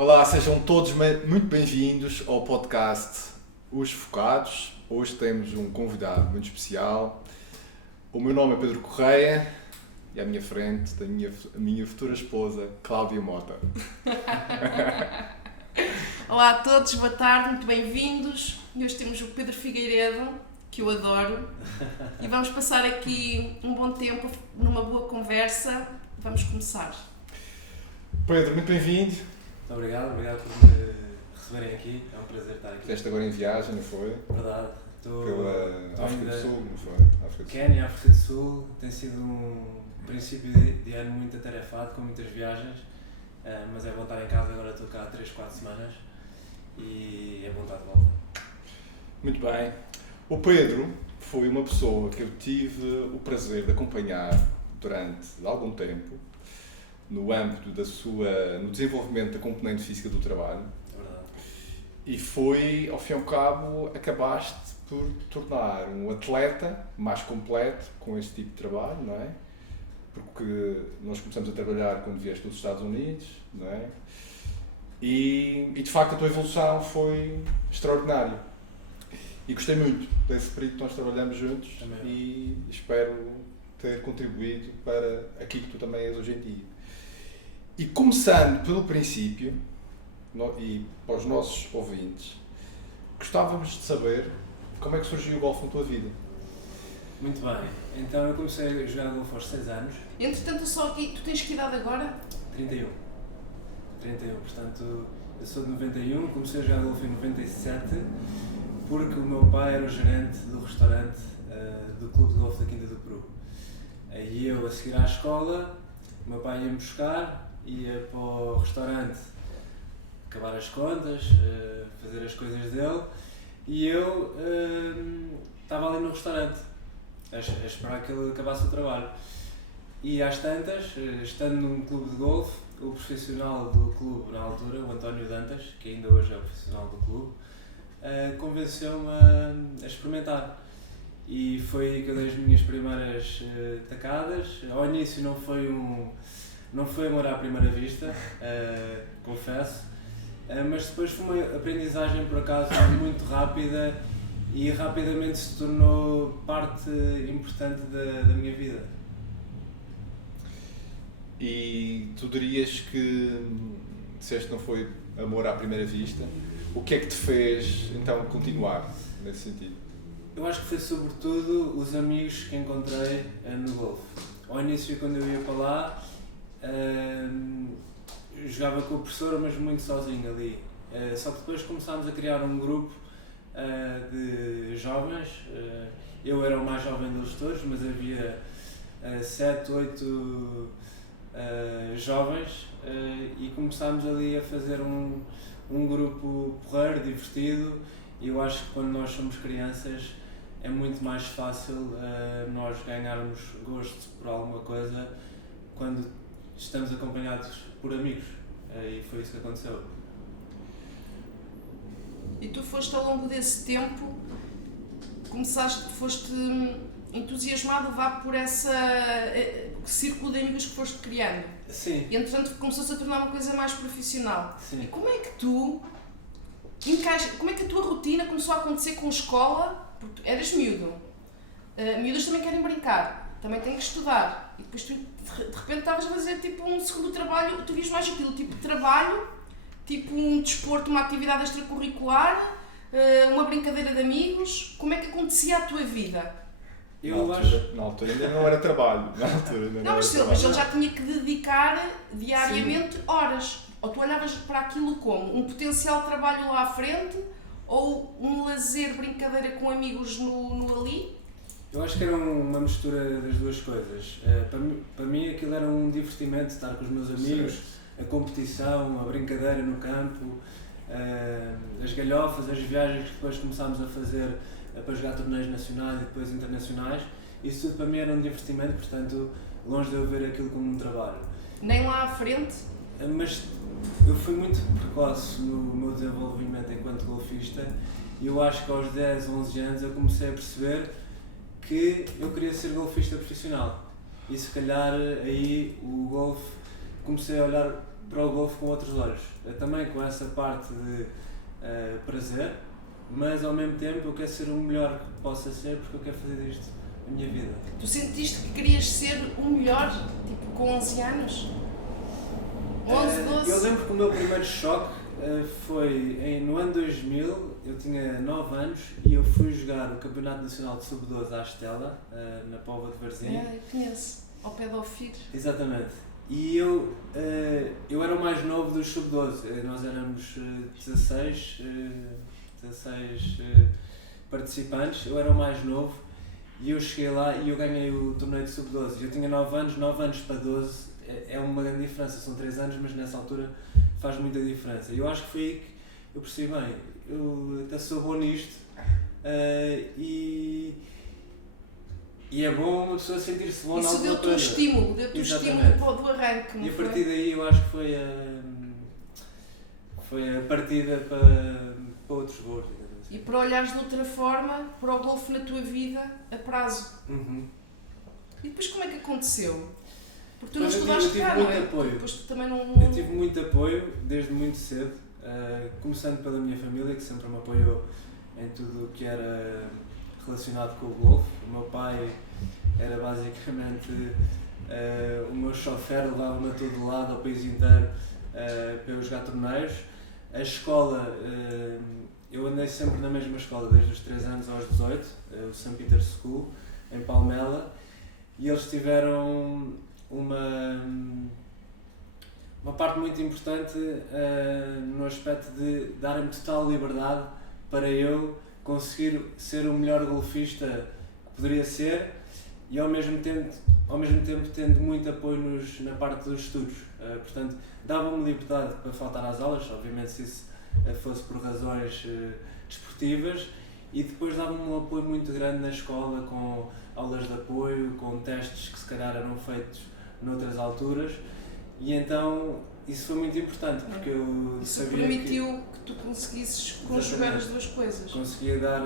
Olá, sejam todos muito bem-vindos ao podcast Os Focados. Hoje temos um convidado muito especial. O meu nome é Pedro Correia e à minha frente tenho a minha futura esposa, Cláudia Mota. Olá a todos, boa tarde, muito bem-vindos. Hoje temos o Pedro Figueiredo, que eu adoro, e vamos passar aqui um bom tempo numa boa conversa. Vamos começar. Pedro, muito bem-vindo. Muito obrigado por me receberem aqui, é um prazer estar aqui. Estiveste agora em viagem, não foi? Verdade, estou Pela África do Sul, não foi? África do Sul. Quénia, África do Sul, tem sido um princípio de ano muito atarefado, com muitas viagens, mas é bom estar em casa, agora estou cá há 3, 4 semanas e é bom estar de volta. Muito bem. O Pedro foi uma pessoa que eu tive o prazer de acompanhar durante algum tempo no âmbito no desenvolvimento da componente física do trabalho. É verdade. E foi, ao fim e ao cabo, acabaste por te tornar um atleta mais completo com este tipo de trabalho, não é? Porque nós começamos a trabalhar quando vieste dos Estados Unidos, não é? E de facto a tua evolução foi extraordinária. E gostei muito desse período que nós trabalhamos juntos. Também. E espero ter contribuído para aquilo que tu também és hoje em dia. E começando pelo princípio, e para os nossos ouvintes, gostávamos de saber como é que surgiu o golfe na tua vida. Muito bem, então eu comecei a jogar golfe aos 6 anos, Entretanto, só aqui, tu tens que idade agora? 31, portanto eu sou de 91, comecei a jogar golfe em 97, porque o meu pai era o gerente do restaurante do Clube de Golfe da Quinta do Peru. Aí eu, a seguir à escola, o meu pai ia-me buscar, ia para o restaurante acabar as contas, fazer as coisas dele, e eu estava ali no restaurante a esperar que ele acabasse o trabalho. E às tantas, estando num clube de golfe, o profissional do clube na altura, o António Dantas, que ainda hoje é o profissional do clube, convenceu-me a experimentar. E foi aí que eu dei as minhas primeiras tacadas. Ao início não foi amor à primeira vista, confesso, mas depois foi uma aprendizagem por acaso muito rápida e rapidamente se tornou parte importante da minha vida. E tu dirias que, disseste que não foi amor à primeira vista, o que é que te fez então continuar nesse sentido? Eu acho que foi sobretudo os amigos que encontrei no golfe. Ao início, quando eu ia para lá, jogava com o professor, mas muito sozinho ali. Só que depois começámos a criar um grupo de jovens. Eu era o mais jovem deles todos, mas havia 7, 8 jovens e começámos ali a fazer um grupo porreiro, divertido. E eu acho que quando nós somos crianças é muito mais fácil nós ganharmos gosto por alguma coisa quando estamos acompanhados por amigos, e foi isso que aconteceu. E tu foste ao longo desse tempo, foste entusiasmado por esse círculo de amigos que foste criando. Sim. E entretanto começou-se a tornar uma coisa mais profissional. Sim. E como é que a tua rotina começou a acontecer com a escola? Porque tu eras miúdo. Miúdas também querem brincar, também têm que estudar. E depois tu de repente estavas a fazer tipo um segundo trabalho, tu vias mais aquilo, tipo de trabalho, tipo um desporto, uma atividade extracurricular, uma brincadeira de amigos. Como é que acontecia a tua vida? Na altura ainda não era trabalho. Mas ele já tinha que dedicar diariamente horas. Ou tu olhavas para aquilo como um potencial trabalho lá à frente, ou um lazer, brincadeira com amigos no ali? Eu acho que era uma mistura das duas coisas. Para mim aquilo era um divertimento, estar com os meus amigos, Sim. a competição, a brincadeira no campo, as galhofas, as viagens que depois começámos a fazer para jogar torneios nacionais e depois internacionais. Isso tudo para mim era um divertimento, portanto, longe de eu ver aquilo como um trabalho. Nem lá à frente? Mas eu fui muito precoce no meu desenvolvimento enquanto golfista e eu acho que aos 10, 11 anos eu comecei a perceber que eu queria ser golfista profissional. E se calhar aí o golfe comecei a olhar para o golfe com outros olhos. Também com essa parte de prazer, mas ao mesmo tempo eu quero ser o melhor que possa ser porque eu quero fazer disto a minha vida. Tu sentiste que querias ser o melhor, tipo, com 11 anos? 11, 12? Eu lembro que o meu primeiro choque foi no ano 2000, eu tinha 9 anos e eu fui jogar o Campeonato Nacional de Sub-12 à Estela, na Póvoa de Varzim. Eu conheço, ao pé do Ofir. Exatamente. E eu era o mais novo dos Sub-12, nós éramos 16 participantes, eu era o mais novo e eu cheguei lá e eu ganhei o torneio de Sub-12. Eu tinha 9 anos para 12 é uma grande diferença, são 3 anos, mas nessa altura faz muita diferença. E eu acho que foi aí que eu percebi, bem, eu até sou bom nisto e é bom uma pessoa sentir-se bom na Isso alguma deu-te um coisa. estímulo, deu-te um estímulo do arranque, não E a foi? partir daí eu acho que foi a partida para outros voos. E para olhares de outra forma para o golfe na tua vida a prazo. Uhum. E depois como é que aconteceu? Porque tu não Mas eu estudaste tive cá, muito não é? apoio. Depois tu também não... Eu tive muito apoio desde muito cedo, começando pela minha família, que sempre me apoiou em tudo o que era relacionado com o golfe. O meu pai era basicamente o meu chofer, levava-me a todo lado, ao país inteiro, para eu jogar torneios. A escola, eu andei sempre na mesma escola, desde os 3 anos aos 18, o St. Peter's School, em Palmela, e eles tiveram uma parte muito importante no aspecto de darem-me total liberdade para eu conseguir ser o melhor golfista que poderia ser e ao mesmo tempo tendo muito apoio na parte dos estudos. Portanto, davam-me liberdade para faltar às aulas, obviamente se isso fosse por razões desportivas, e depois davam-me um apoio muito grande na escola, com aulas de apoio, com testes que se calhar eram feitos noutras alturas, e então isso foi muito importante porque eu Isso sabia permitiu que tu conseguisses conjugar as duas coisas. conseguia dar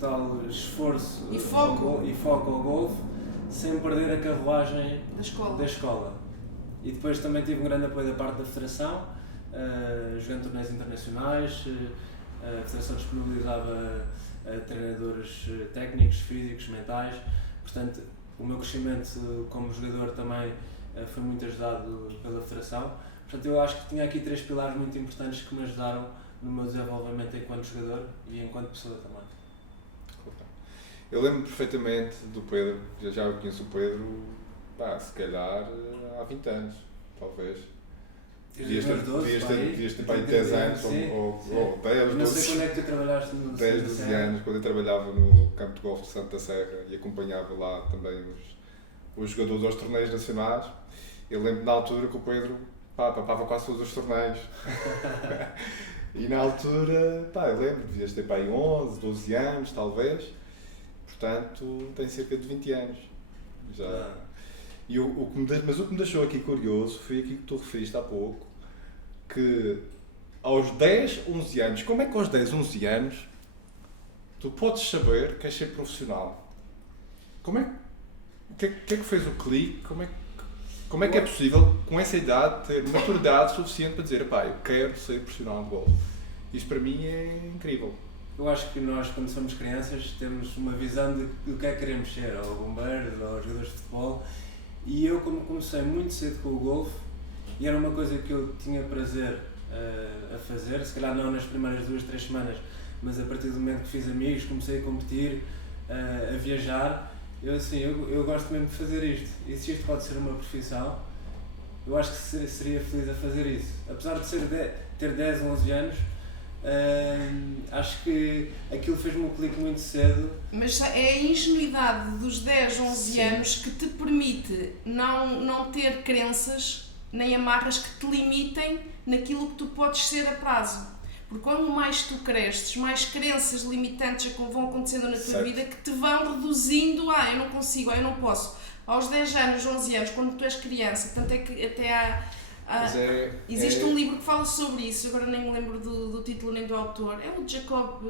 total esforço E foco. e foco ao golfe sem perder a carruagem Da escola. da escola. E depois também tive um grande apoio da parte da Federação, jogando torneios internacionais, a Federação disponibilizava treinadores técnicos, físicos, mentais, portanto o meu crescimento como jogador também foi muito ajudado pela Federação. Portanto eu acho que tinha aqui 3 pilares muito importantes que me ajudaram no meu desenvolvimento enquanto jogador e enquanto pessoa também. Eu lembro perfeitamente do Pedro, já eu conheço o Pedro, se calhar há 20 anos, talvez. Devias ter para aí 10 anos, ou 10, não 12, sei quando é que tu trabalhaste no 10, 12 anos, quando eu trabalhava no campo de golfe de Santa Serra e acompanhava lá também os jogadores aos torneios nacionais. Eu lembro na altura que o Pedro papava quase todos os torneios. E na altura, eu lembro, devias ter para aí 11, 12 anos, talvez. Portanto, tem cerca de 20 anos. Já. E mas o que me deixou aqui curioso foi aquilo que tu referiste há pouco, que aos 10, 11 anos, como é que aos 10, 11 anos tu podes saber que queres ser profissional? O que é que fez o clique? Como é que é possível, com essa idade, ter maturidade suficiente para dizer, eu quero ser profissional de golfe? Isto para mim é incrível. Eu acho que nós, quando somos crianças, temos uma visão do que é que queremos ser, ou bombeiros, ou jogadores de futebol. E eu, como comecei muito cedo com o golfe, e era uma coisa que eu tinha prazer a fazer, se calhar não nas primeiras 2, 3 semanas, mas a partir do momento que fiz amigos, comecei a competir, a viajar, eu gosto mesmo de fazer isto. E se isto pode ser uma profissão, eu acho que seria feliz a fazer isso. Apesar de ter 10, 11 anos, acho que aquilo fez-me um clique muito cedo. Mas é a ingenuidade dos 10, 11 Sim. anos que te permite não ter crenças nem amarras que te limitem naquilo que tu podes ser a prazo. Porque quanto mais tu cresces, mais crenças limitantes vão acontecendo na tua Certo. vida que te vão reduzindo eu não consigo, eu não posso. Aos 10 anos, 11 anos, quando tu és criança, tanto é que até há... Existe um livro que fala sobre isso, agora nem me lembro do título nem do autor, é o Jacob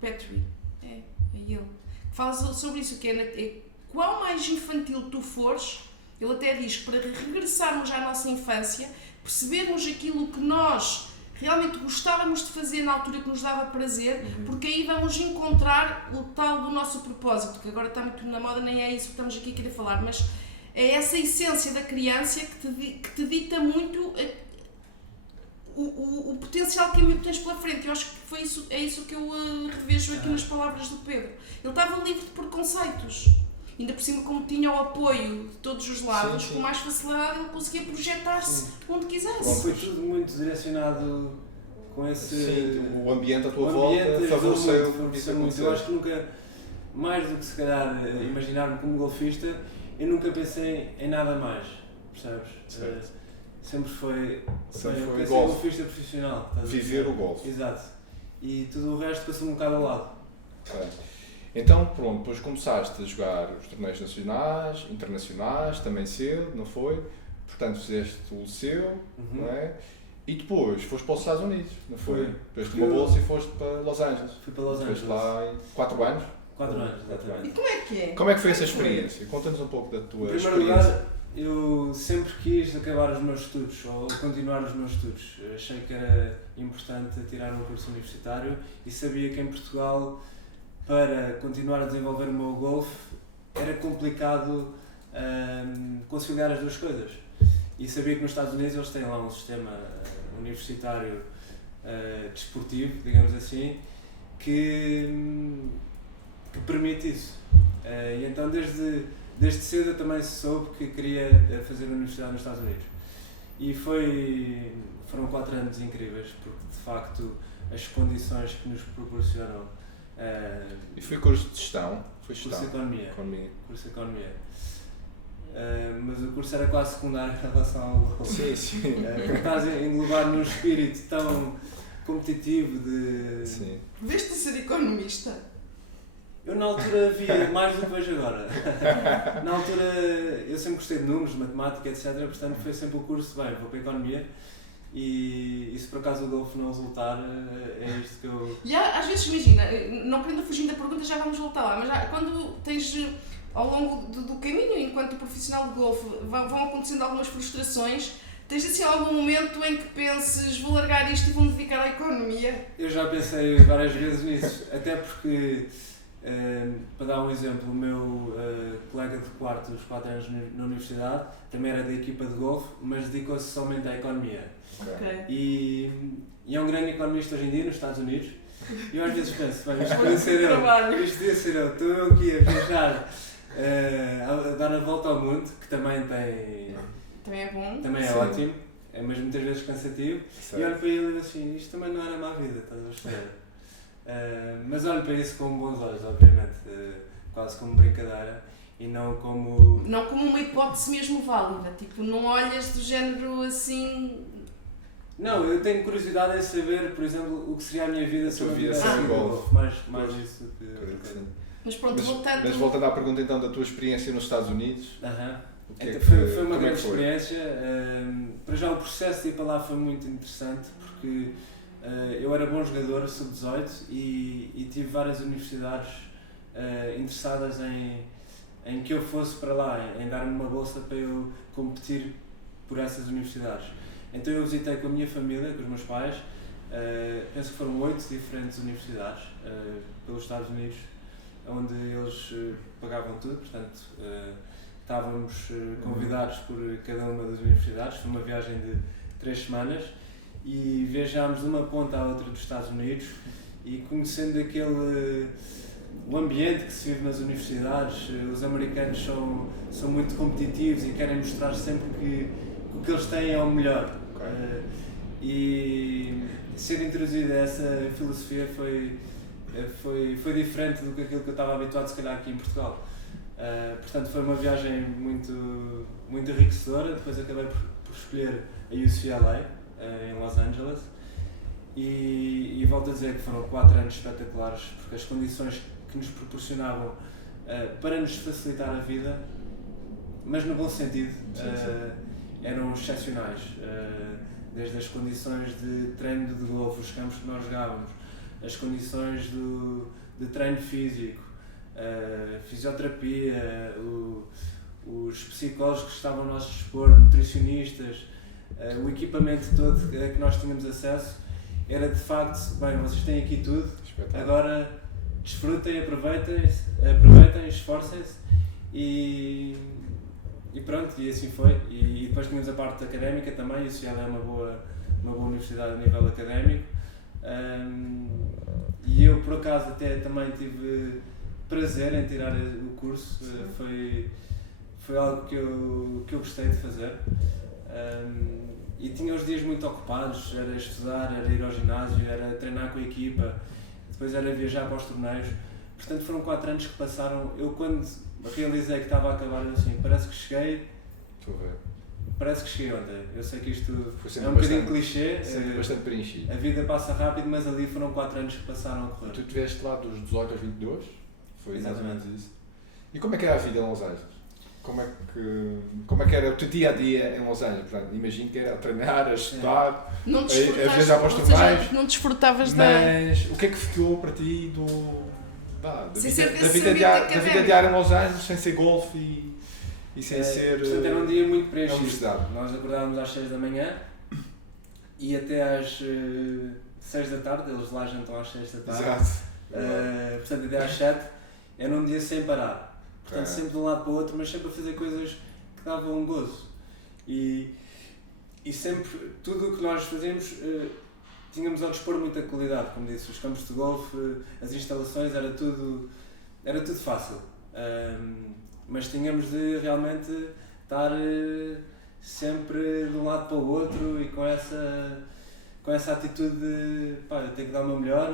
Petrie, é ele, que fala sobre isso, que é qual mais infantil tu fores, ele até diz que para regressarmos à nossa infância, percebermos aquilo que nós realmente gostávamos de fazer na altura que nos dava prazer, porque aí vamos encontrar o tal do nosso propósito, que agora está muito na moda, nem é isso que estamos aqui a querer falar, mas é essa essência da criança que te dita muito o potencial que tens pela frente. Eu acho que é isso que eu revejo aqui nas palavras do Pedro. Ele estava livre de preconceitos. Ainda por cima, como tinha o apoio de todos os lados, com mais facilidade ele conseguia projetar-se onde quisesse. Foi tudo muito direcionado com esse... Sim, o ambiente à tua volta favoreceu muito. Eu acho que nunca, mais do que se calhar imaginar-me como golfista, eu nunca pensei em nada mais, percebes? Sempre foi golfista profissional. Viver o golfe. Exato. E tudo o resto passou um bocado ao lado. Então, pronto, depois começaste a jogar os torneios nacionais, internacionais, também cedo, não foi? Portanto, fizeste o liceu, não é? E depois foste para os Estados Unidos, não foi? Tiveste uma bolsa e foste para Los Angeles. Fui para Los Angeles. Foste lá em 4 anos? 4 anos, exatamente. E como é que é? Como é que foi essa experiência? Conta-nos um pouco da tua experiência. Em primeiro lugar, eu sempre quis acabar os meus estudos, ou continuar os meus estudos. Achei que era importante tirar um curso universitário e sabia que em Portugal, para continuar a desenvolver o meu golfe, era complicado conciliar as duas coisas. E sabia que nos Estados Unidos eles têm lá um sistema universitário desportivo, digamos assim, que permite isso. E então desde cedo eu também soube que queria fazer a universidade nos Estados Unidos. E foram 4 anos incríveis, porque de facto as condições que nos proporcionam. E foi curso de gestão? Foi gestão? Curso de Economia. Curso de Economia. Mas o curso era quase secundário em relação ao golfe. Sim. Porque estás a englobar num espírito tão competitivo de... Sim. Veste a ser economista? Eu na altura via mais do que vejo agora. Na altura eu sempre gostei de números, de matemática, etc. Portanto foi sempre o curso, vou para a Economia. E se por acaso o golfe não resultar, é isto que eu... E às vezes, imagina, não querendo fugir da pergunta, já vamos voltar lá, mas quando tens, ao longo do caminho, enquanto profissional de golfe, vão acontecendo algumas frustrações, tens assim algum momento em que penses, vou largar isto e vou-me dedicar à economia? Eu já pensei várias vezes nisso, até porque, para dar um exemplo, o meu colega de quarto dos 4 anos na universidade também era da equipa de golfe, mas dedicou-se somente à economia. Okay. E é um grande economista hoje em dia nos Estados Unidos. E eu às vezes penso, isto podia ser eu, estou eu aqui a viajar, a dar a volta ao mundo, que também tem... Também é bom. Também é ótimo, mas muitas vezes cansativo. Certo. E olho para ele e digo assim, isto também não era má vida, estás a perceber? Mas olho para isso com bons olhos, obviamente, quase como brincadeira. E não como... Não como uma hipótese mesmo válida, tipo, não olhas do género assim... Não, eu tenho curiosidade em saber, por exemplo, o que seria a minha vida se eu tivesse golfe. Mais isso que... Mas pronto, mas voltando à pergunta então da tua experiência nos Estados Unidos... Foi uma grande experiência. Para já o processo de ir para lá foi muito interessante, porque eu era bom jogador, sub-18, e tive várias universidades interessadas em que eu fosse para lá, em dar-me uma bolsa para eu competir por essas universidades. Então eu visitei com a minha família, com os meus pais, penso que foram 8 diferentes universidades pelos Estados Unidos, onde eles pagavam tudo, portanto estávamos convidados por cada uma das universidades. Foi uma viagem de 3 semanas e viajámos de uma ponta à outra dos Estados Unidos e conhecendo o ambiente que se vive nas universidades. Os americanos são muito competitivos e querem mostrar sempre que o que eles têm é o melhor. E ser introduzido a essa filosofia foi diferente do que aquilo que eu estava habituado, se calhar, aqui em Portugal. Portanto, foi uma viagem muito, muito enriquecedora. Depois acabei por escolher a UCLA, em Los Angeles. E volto a dizer que foram 4 anos espetaculares, porque as condições que nos proporcionavam para nos facilitar a vida, mas no bom sentido, eram excepcionais. Desde as condições de treino de golfe, os campos que nós jogávamos, as condições de treino físico, fisioterapia, os psicólogos que estavam ao nosso dispor, nutricionistas, o equipamento todo que nós tínhamos acesso, era de facto, bem, vocês têm aqui tudo, agora desfrutem, aproveitem, esforcem-se e pronto, e assim foi. E depois tínhamos a parte académica também, isso já é uma boa universidade a nível académico. E eu por acaso até também tive prazer em tirar o curso, foi algo que eu gostei de fazer. E tinha os dias muito ocupados, era estudar, era ir ao ginásio, era treinar com a equipa, depois era viajar para os torneios. Portanto foram 4 anos que passaram. Eu quando realizei que estava a acabar, assim, parece que cheguei ontem. Eu sei que isto é um bocadinho clichê, sempre bastante preenchido. A vida passa rápido, mas ali foram 4 anos que passaram a correr. Tu estiveste lá dos 18 aos 22? Foi Exatamente isso. E como é que era a vida em Los Angeles? Como é que era o teu dia-a-dia em Los Angeles? Portanto, imagino que era a treinar, a estudar, Não a viajar para os ou torneios. seja, não desfrutavas da... Mas o que é que ficou para ti da vida diária em Los Angeles, sem ser golfe e sem ser... Portanto, era um dia muito preenchido. universidade. Nós acordávamos às 6 da manhã e até às 6 da tarde, eles lá jantam às 6 da tarde. Exato. Portanto, até às 7 era um dia sem parar. Portanto, sempre de um lado para o outro, mas sempre a fazer coisas que davam um gozo. E sempre, tudo o que nós fazíamos, tínhamos ao dispor muita qualidade, como disse, os campos de golfe, as instalações, era tudo fácil. Mas tínhamos de realmente estar sempre de um lado para o outro e com essa atitude de eu tenho que dar o meu melhor,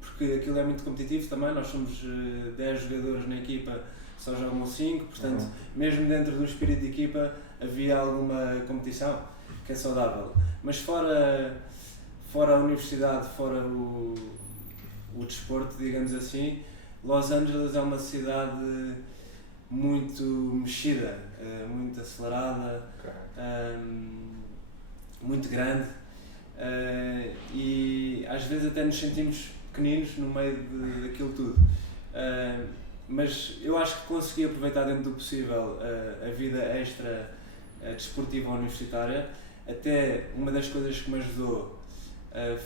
porque aquilo é muito competitivo também. Nós somos 10 jogadores na equipa, só jogam 5, portanto, mesmo dentro do espírito de equipa havia alguma competição que é saudável. Mas fora a universidade, fora o desporto, digamos assim, Los Angeles é uma cidade muito mexida, muito acelerada, muito grande, e às vezes até nos sentimos pequeninos no meio daquilo tudo. Mas eu acho que consegui aproveitar dentro do possível a vida extra desportiva universitária. Até uma das coisas que me ajudou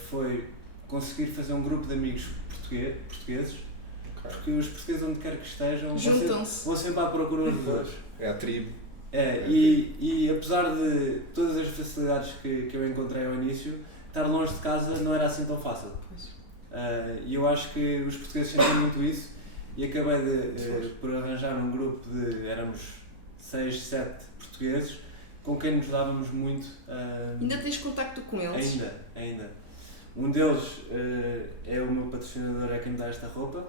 foi conseguir fazer um grupo de amigos portugueses, porque os portugueses, onde quer que estejam, vão sempre à procura de dois. É a tribo. E apesar de todas as facilidades que eu encontrei ao início, estar longe de casa não era assim tão fácil. E eu acho que os portugueses sentem muito isso, e acabei por arranjar um grupo éramos 6, 7 portugueses, com quem nos dávamos muito. Ainda tens contacto com eles? Ainda. Um deles é o meu patrocinador, é quem me dá esta roupa.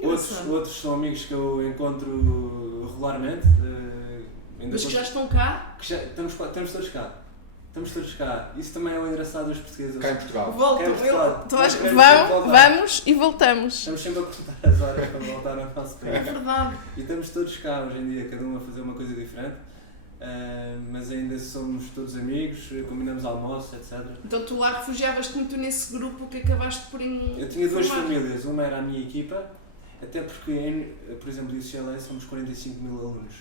Outros são amigos que eu encontro regularmente. Mas que já estão cá? Estamos todos cá. Isso também é o engraçado dos portugueses. Cá em Portugal. Vamos e voltamos. Estamos sempre a cortar as horas para voltar ao nosso país. É verdade. E estamos todos cá hoje em dia, cada um a fazer uma coisa diferente. Mas ainda somos todos amigos, combinamos almoço, etc. Então tu lá refugiavas-te muito nesse grupo que acabaste por Eu tinha 2 famílias, uma era a minha equipa, até porque, por exemplo, em UCLA somos 45 mil alunos.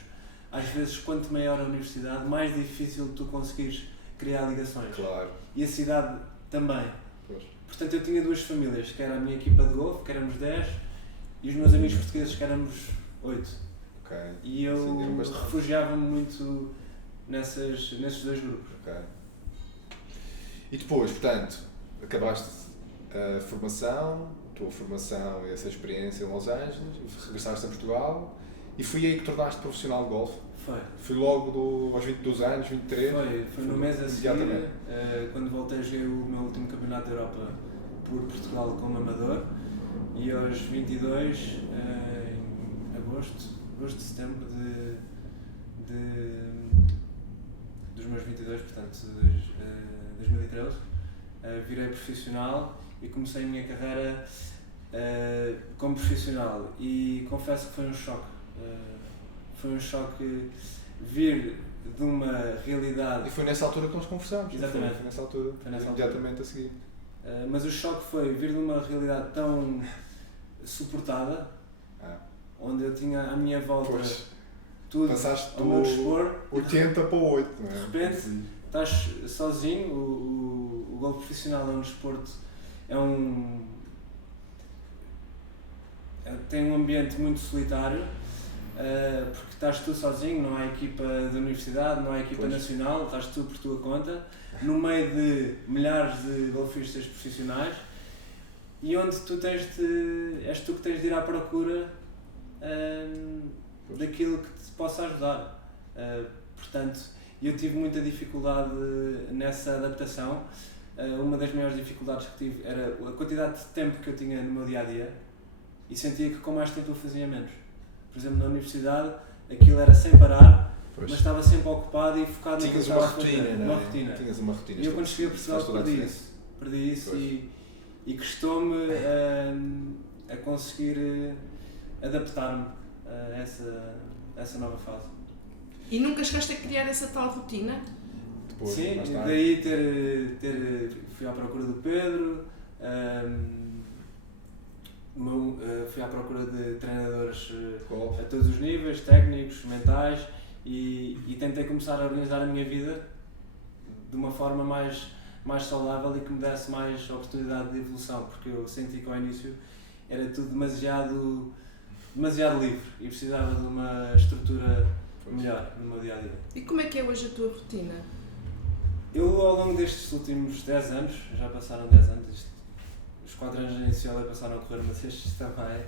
Às vezes, quanto maior a universidade, mais difícil tu conseguires criar ligações. Claro. E a cidade também. Pois. Portanto, eu tinha 2 famílias, que era a minha equipa de golfe, que éramos 10, e os meus amigos portugueses, que éramos 8. E eu refugiava-me muito nesses 2 grupos. E depois, portanto, acabaste a tua formação e essa experiência em Los Angeles, regressaste a Portugal e foi aí que tornaste profissional de golfe? Foi logo aos 22 anos, 23? Foi no mês a seguir, quando voltei, joguei o meu último campeonato da Europa por Portugal como amador, e aos 22, em agosto, setembro dos meus 22, portanto, 2013, virei profissional e comecei a minha carreira como profissional, e confesso que foi um choque. Foi um choque vir de uma realidade... E foi nessa altura que nós conversámos. Exatamente. Foi nessa altura, imediatamente a seguir. Mas o choque foi vir de uma realidade tão suportada, onde eu tinha à minha volta tudo passaste ao meu dispor, 80 para 8, não é? de repente estás sozinho. O golfe profissional é um desporto, tem um ambiente muito solitário, porque estás tu sozinho, não há equipa da universidade, não há equipa nacional, estás tu por tua conta, no meio de milhares de golfistas profissionais, e onde és tu que tens de ir à procura daquilo que te possa ajudar. Portanto, eu tive muita dificuldade nessa adaptação. Uma das maiores dificuldades que tive era a quantidade de tempo que eu tinha no meu dia-a-dia, e sentia que com mais tempo eu fazia menos. Por exemplo, na universidade, aquilo era sem parar, mas estava sempre ocupado e focado naquilo que estava a fazer. Tinhas uma rotina. E eu, quando cheguei a Portugal, perdi isso e custou-me a conseguir adaptar-me a essa nova fase. E nunca chegaste a criar essa tal rotina? Sim, daí fui à procura do Pedro, fui à procura de treinadores a todos os níveis, técnicos, mentais, e tentei começar a organizar a minha vida de uma forma mais saudável e que me desse mais oportunidade de evolução, porque eu senti que ao início era tudo demasiado livre e precisava de uma estrutura melhor no meu dia-a-dia. E como é que é hoje a tua rotina? Eu, ao longo destes últimos 10 anos, já passaram 10 anos, os 4 anos inicial passaram a correr uma sexta também,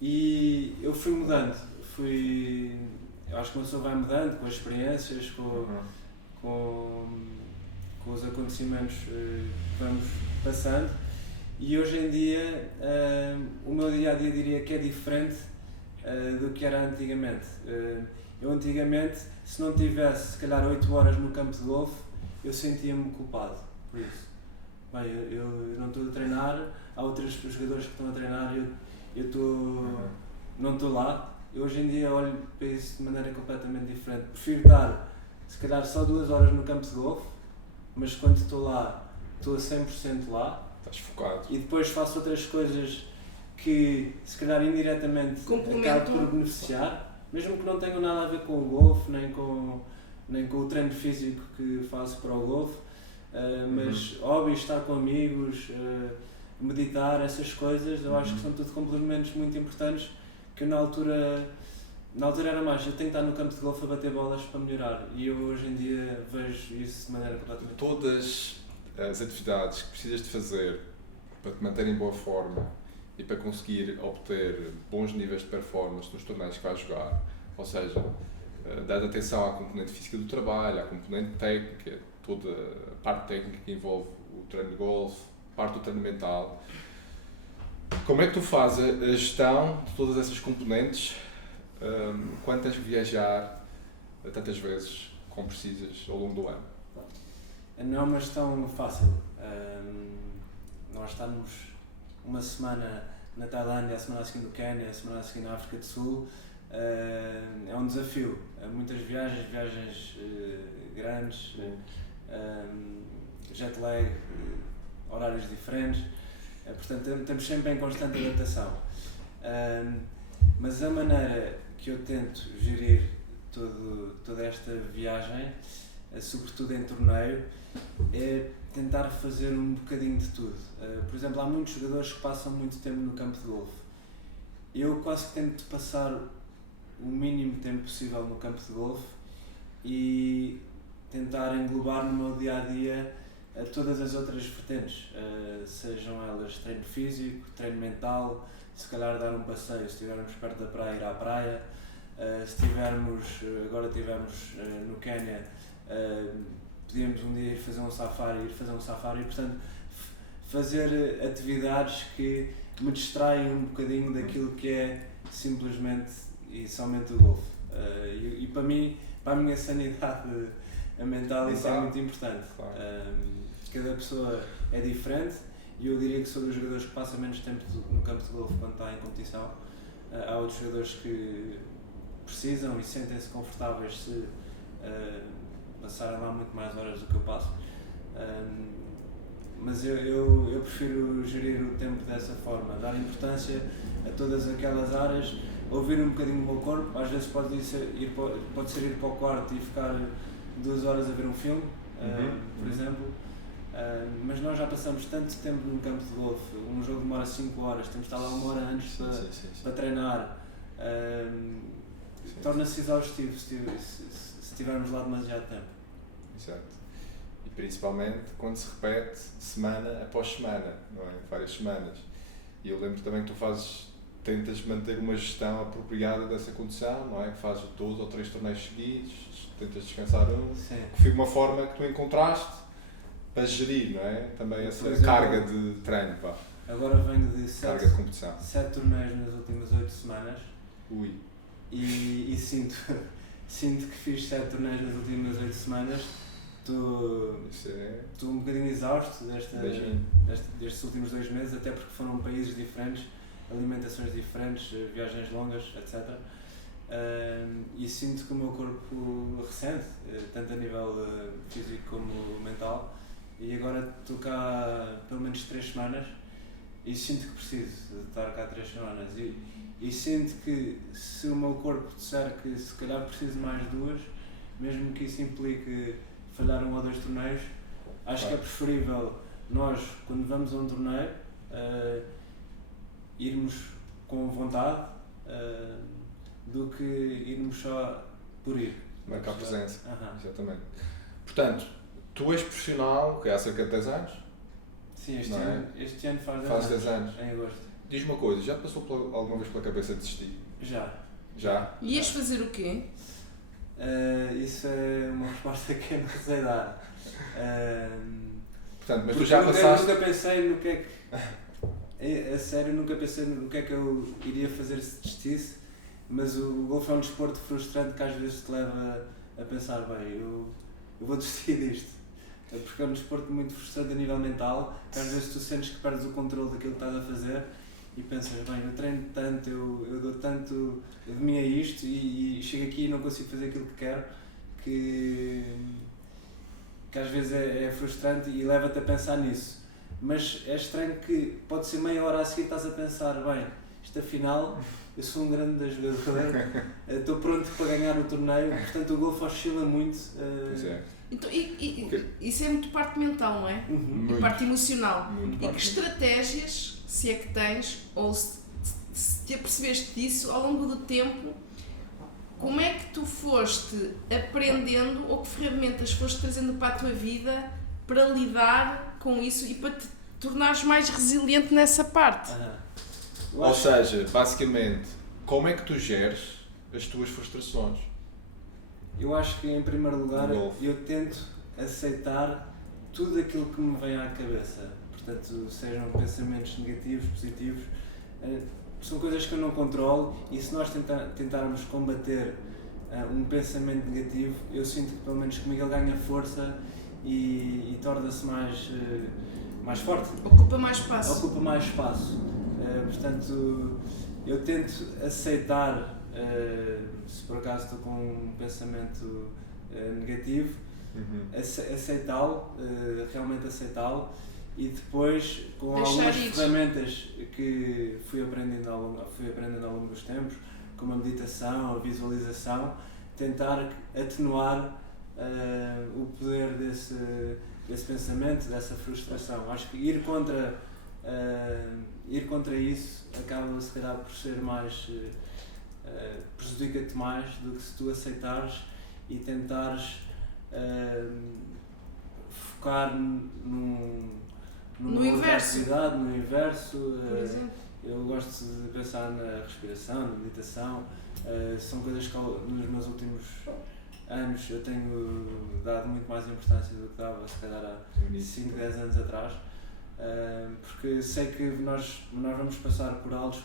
e eu fui mudando, eu acho que uma pessoa vai mudando com as experiências, com os acontecimentos que vamos passando, e hoje em dia o meu dia-a-dia diria que é diferente do que era antigamente. Eu antigamente, se não tivesse se calhar 8 horas no campo de golfe, eu sentia-me culpado por isso. Bem, eu não estou a treinar, há outros jogadores que estão a treinar e não estou lá. Eu hoje em dia olho para isso de maneira completamente diferente. Prefiro estar se calhar só 2 horas no campo de golfe, mas quando estou lá, estou a 100% lá. Estás focado. E depois faço outras coisas que se calhar indiretamente acabo por beneficiar, mesmo que não tenham nada a ver com o golfe, nem com o treino físico que faço para o golfe, mas hobbies, estar com amigos, meditar, essas coisas, eu acho que são tudo complementos muito importantes, que eu na altura era mais, eu tenho que estar no campo de golfe a bater bolas para melhorar, e eu hoje em dia vejo isso de maneira completamente... Todas as atividades que precisas de fazer para te manter em boa forma e para conseguir obter bons níveis de performance nos torneios que vais jogar, ou seja, dando atenção à componente física do trabalho, à componente técnica, toda a parte técnica que envolve o treino de golfe, parte do treino mental. Como é que tu fazes a gestão de todas essas componentes quando tens que viajar tantas vezes como precisas ao longo do ano? Não é uma gestão fácil. Nós estamos uma semana na Tailândia, a semana a seguir no Quênia, a semana a seguir na África do Sul. É um desafio. Muitas viagens grandes, jet lag, horários diferentes. Portanto, estamos sempre em constante adaptação. Mas a maneira que eu tento gerir toda esta viagem, sobretudo em torneio, é tentar fazer um bocadinho de tudo. Por exemplo, há muitos jogadores que passam muito tempo no campo de golfe. Eu quase que tento passar o mínimo tempo possível no campo de golfe e tentar englobar no meu dia-a-dia todas as outras vertentes, sejam elas treino físico, treino mental, se calhar dar um passeio, se estivermos perto da praia, ir à praia, agora estivemos no Quênia, podíamos um dia ir fazer um safari, portanto, fazer atividades que me distraem um bocadinho daquilo que é simplesmente e somente o golfe. E para mim, para a minha sanidade mental, isso é muito importante. Claro. Cada pessoa é diferente e eu diria que sou dos jogadores que passam menos tempo no campo de golfe quando está em competição. Há outros jogadores que precisam e sentem-se confortáveis se passarem lá muito mais horas do que eu passo. mas eu prefiro gerir o tempo dessa forma, dar importância a todas aquelas áreas, ouvir um bocadinho o meu corpo. Às vezes pode ser ir para o quarto e ficar 2 horas a ver um filme, por exemplo. Mas nós já passamos tanto tempo num campo de golfe, um jogo demora 5 horas, temos de estar lá 1 hora antes para treinar. Torna-se exaustivo se estivermos lá demasiado tempo. Exato. E principalmente quando se repete semana após semana, não é? Várias semanas. E eu lembro também que tentas manter uma gestão apropriada dessa condição, não é? Que fazes 2 ou 3 torneios seguidos, tentas descansar um. Sim. Que foi uma forma que tu encontraste para gerir, não é? Também essa carga de treino, pá. Agora venho de 7 torneios nas últimas 8 semanas. Ui. E sinto que fiz 7 torneios nas últimas 8 semanas. Estou um bocadinho exausto destes últimos 2 meses, até porque foram países diferentes, alimentações diferentes, viagens longas, etc. E sinto que o meu corpo ressente, tanto a nível físico como mental. E agora estou cá pelo menos 3 semanas e sinto que preciso de estar cá 3 semanas. E sinto que se o meu corpo disser que se calhar preciso mais 2, mesmo que isso implique falhar 1 ou 2 torneios, acho que é preferível nós, quando vamos a um torneio, irmos com vontade do que irmos só por ir. Marcar presença. Exatamente. Portanto, tu és profissional há cerca de 10 anos? Sim, este ano faz 10 anos. Em agosto. Diz-me uma coisa, já te passou alguma vez pela cabeça desistir? Já? E ias fazer o quê? Isso é uma resposta que eu não sei dar. Portanto, mas tu já passaste... Eu nunca pensei no que é que... A sério, nunca pensei no que é que eu iria fazer se desistisse, mas o golfe é um desporto frustrante que às vezes te leva a pensar, bem, eu vou desistir disto. Porque é um desporto muito frustrante a nível mental, que às vezes tu sentes que perdes o controle daquilo que estás a fazer e pensas, bem, eu treino tanto, eu dou tanto de mim a isto e chego aqui e não consigo fazer aquilo que quero, que às vezes é frustrante e leva-te a pensar nisso. Mas é estranho que pode ser meia hora a seguir estás a pensar, bem, isto afinal, eu sou um grande jogador, estou pronto para ganhar o torneio, portanto o golfe oscila muito. Pois é. Então, isso é muito parte mental, não é? E parte emocional. Muito e que estratégias, se é que tens, ou se te apercebeste disso ao longo do tempo, como é que tu foste aprendendo ou que ferramentas foste trazendo para a tua vida para lidar com isso e para te tornares mais resiliente nessa parte? Ou seja, basicamente, como é que tu geres as tuas frustrações? Eu acho que, em primeiro lugar, eu tento aceitar tudo aquilo que me vem à cabeça. Portanto, sejam pensamentos negativos, positivos, são coisas que eu não controlo e se nós tentarmos combater um pensamento negativo, eu sinto que, pelo menos comigo, ele ganha força e torna-se mais forte. Ocupa mais espaço. Portanto, eu tento aceitar, se por acaso estou com um pensamento negativo, aceitá-lo, realmente aceitá-lo, e depois, com algumas ferramentas que fui aprendendo ao longo dos tempos, como a meditação, a visualização, tentar atenuar o poder desse pensamento, dessa frustração. Acho que ir contra isso acaba, se calhar, por ser mais... prejudica-te mais do que se tu aceitares e tentares focar no inverso. No inverso. Por exemplo. Eu gosto de pensar na respiração, na meditação. São coisas que nos meus últimos anos eu tenho dado muito mais importância do que dava, se calhar, há 5, 10 anos atrás. Porque sei que nós vamos passar por altos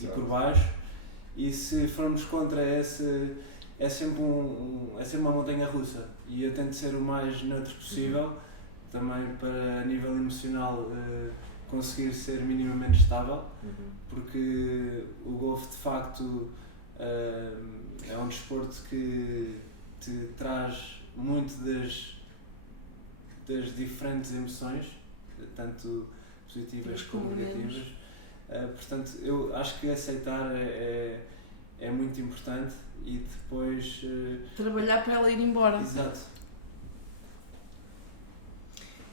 e por baixos, e se formos contra esse, é sempre uma montanha russa, e eu tento ser o mais neutro possível, também para, a nível emocional, conseguir ser minimamente estável, porque o golfe de facto é um desporto que te traz muito das diferentes emoções tanto positivas como como negativas. Portanto, eu acho que aceitar é muito importante e depois... trabalhar para ela ir embora. Exato.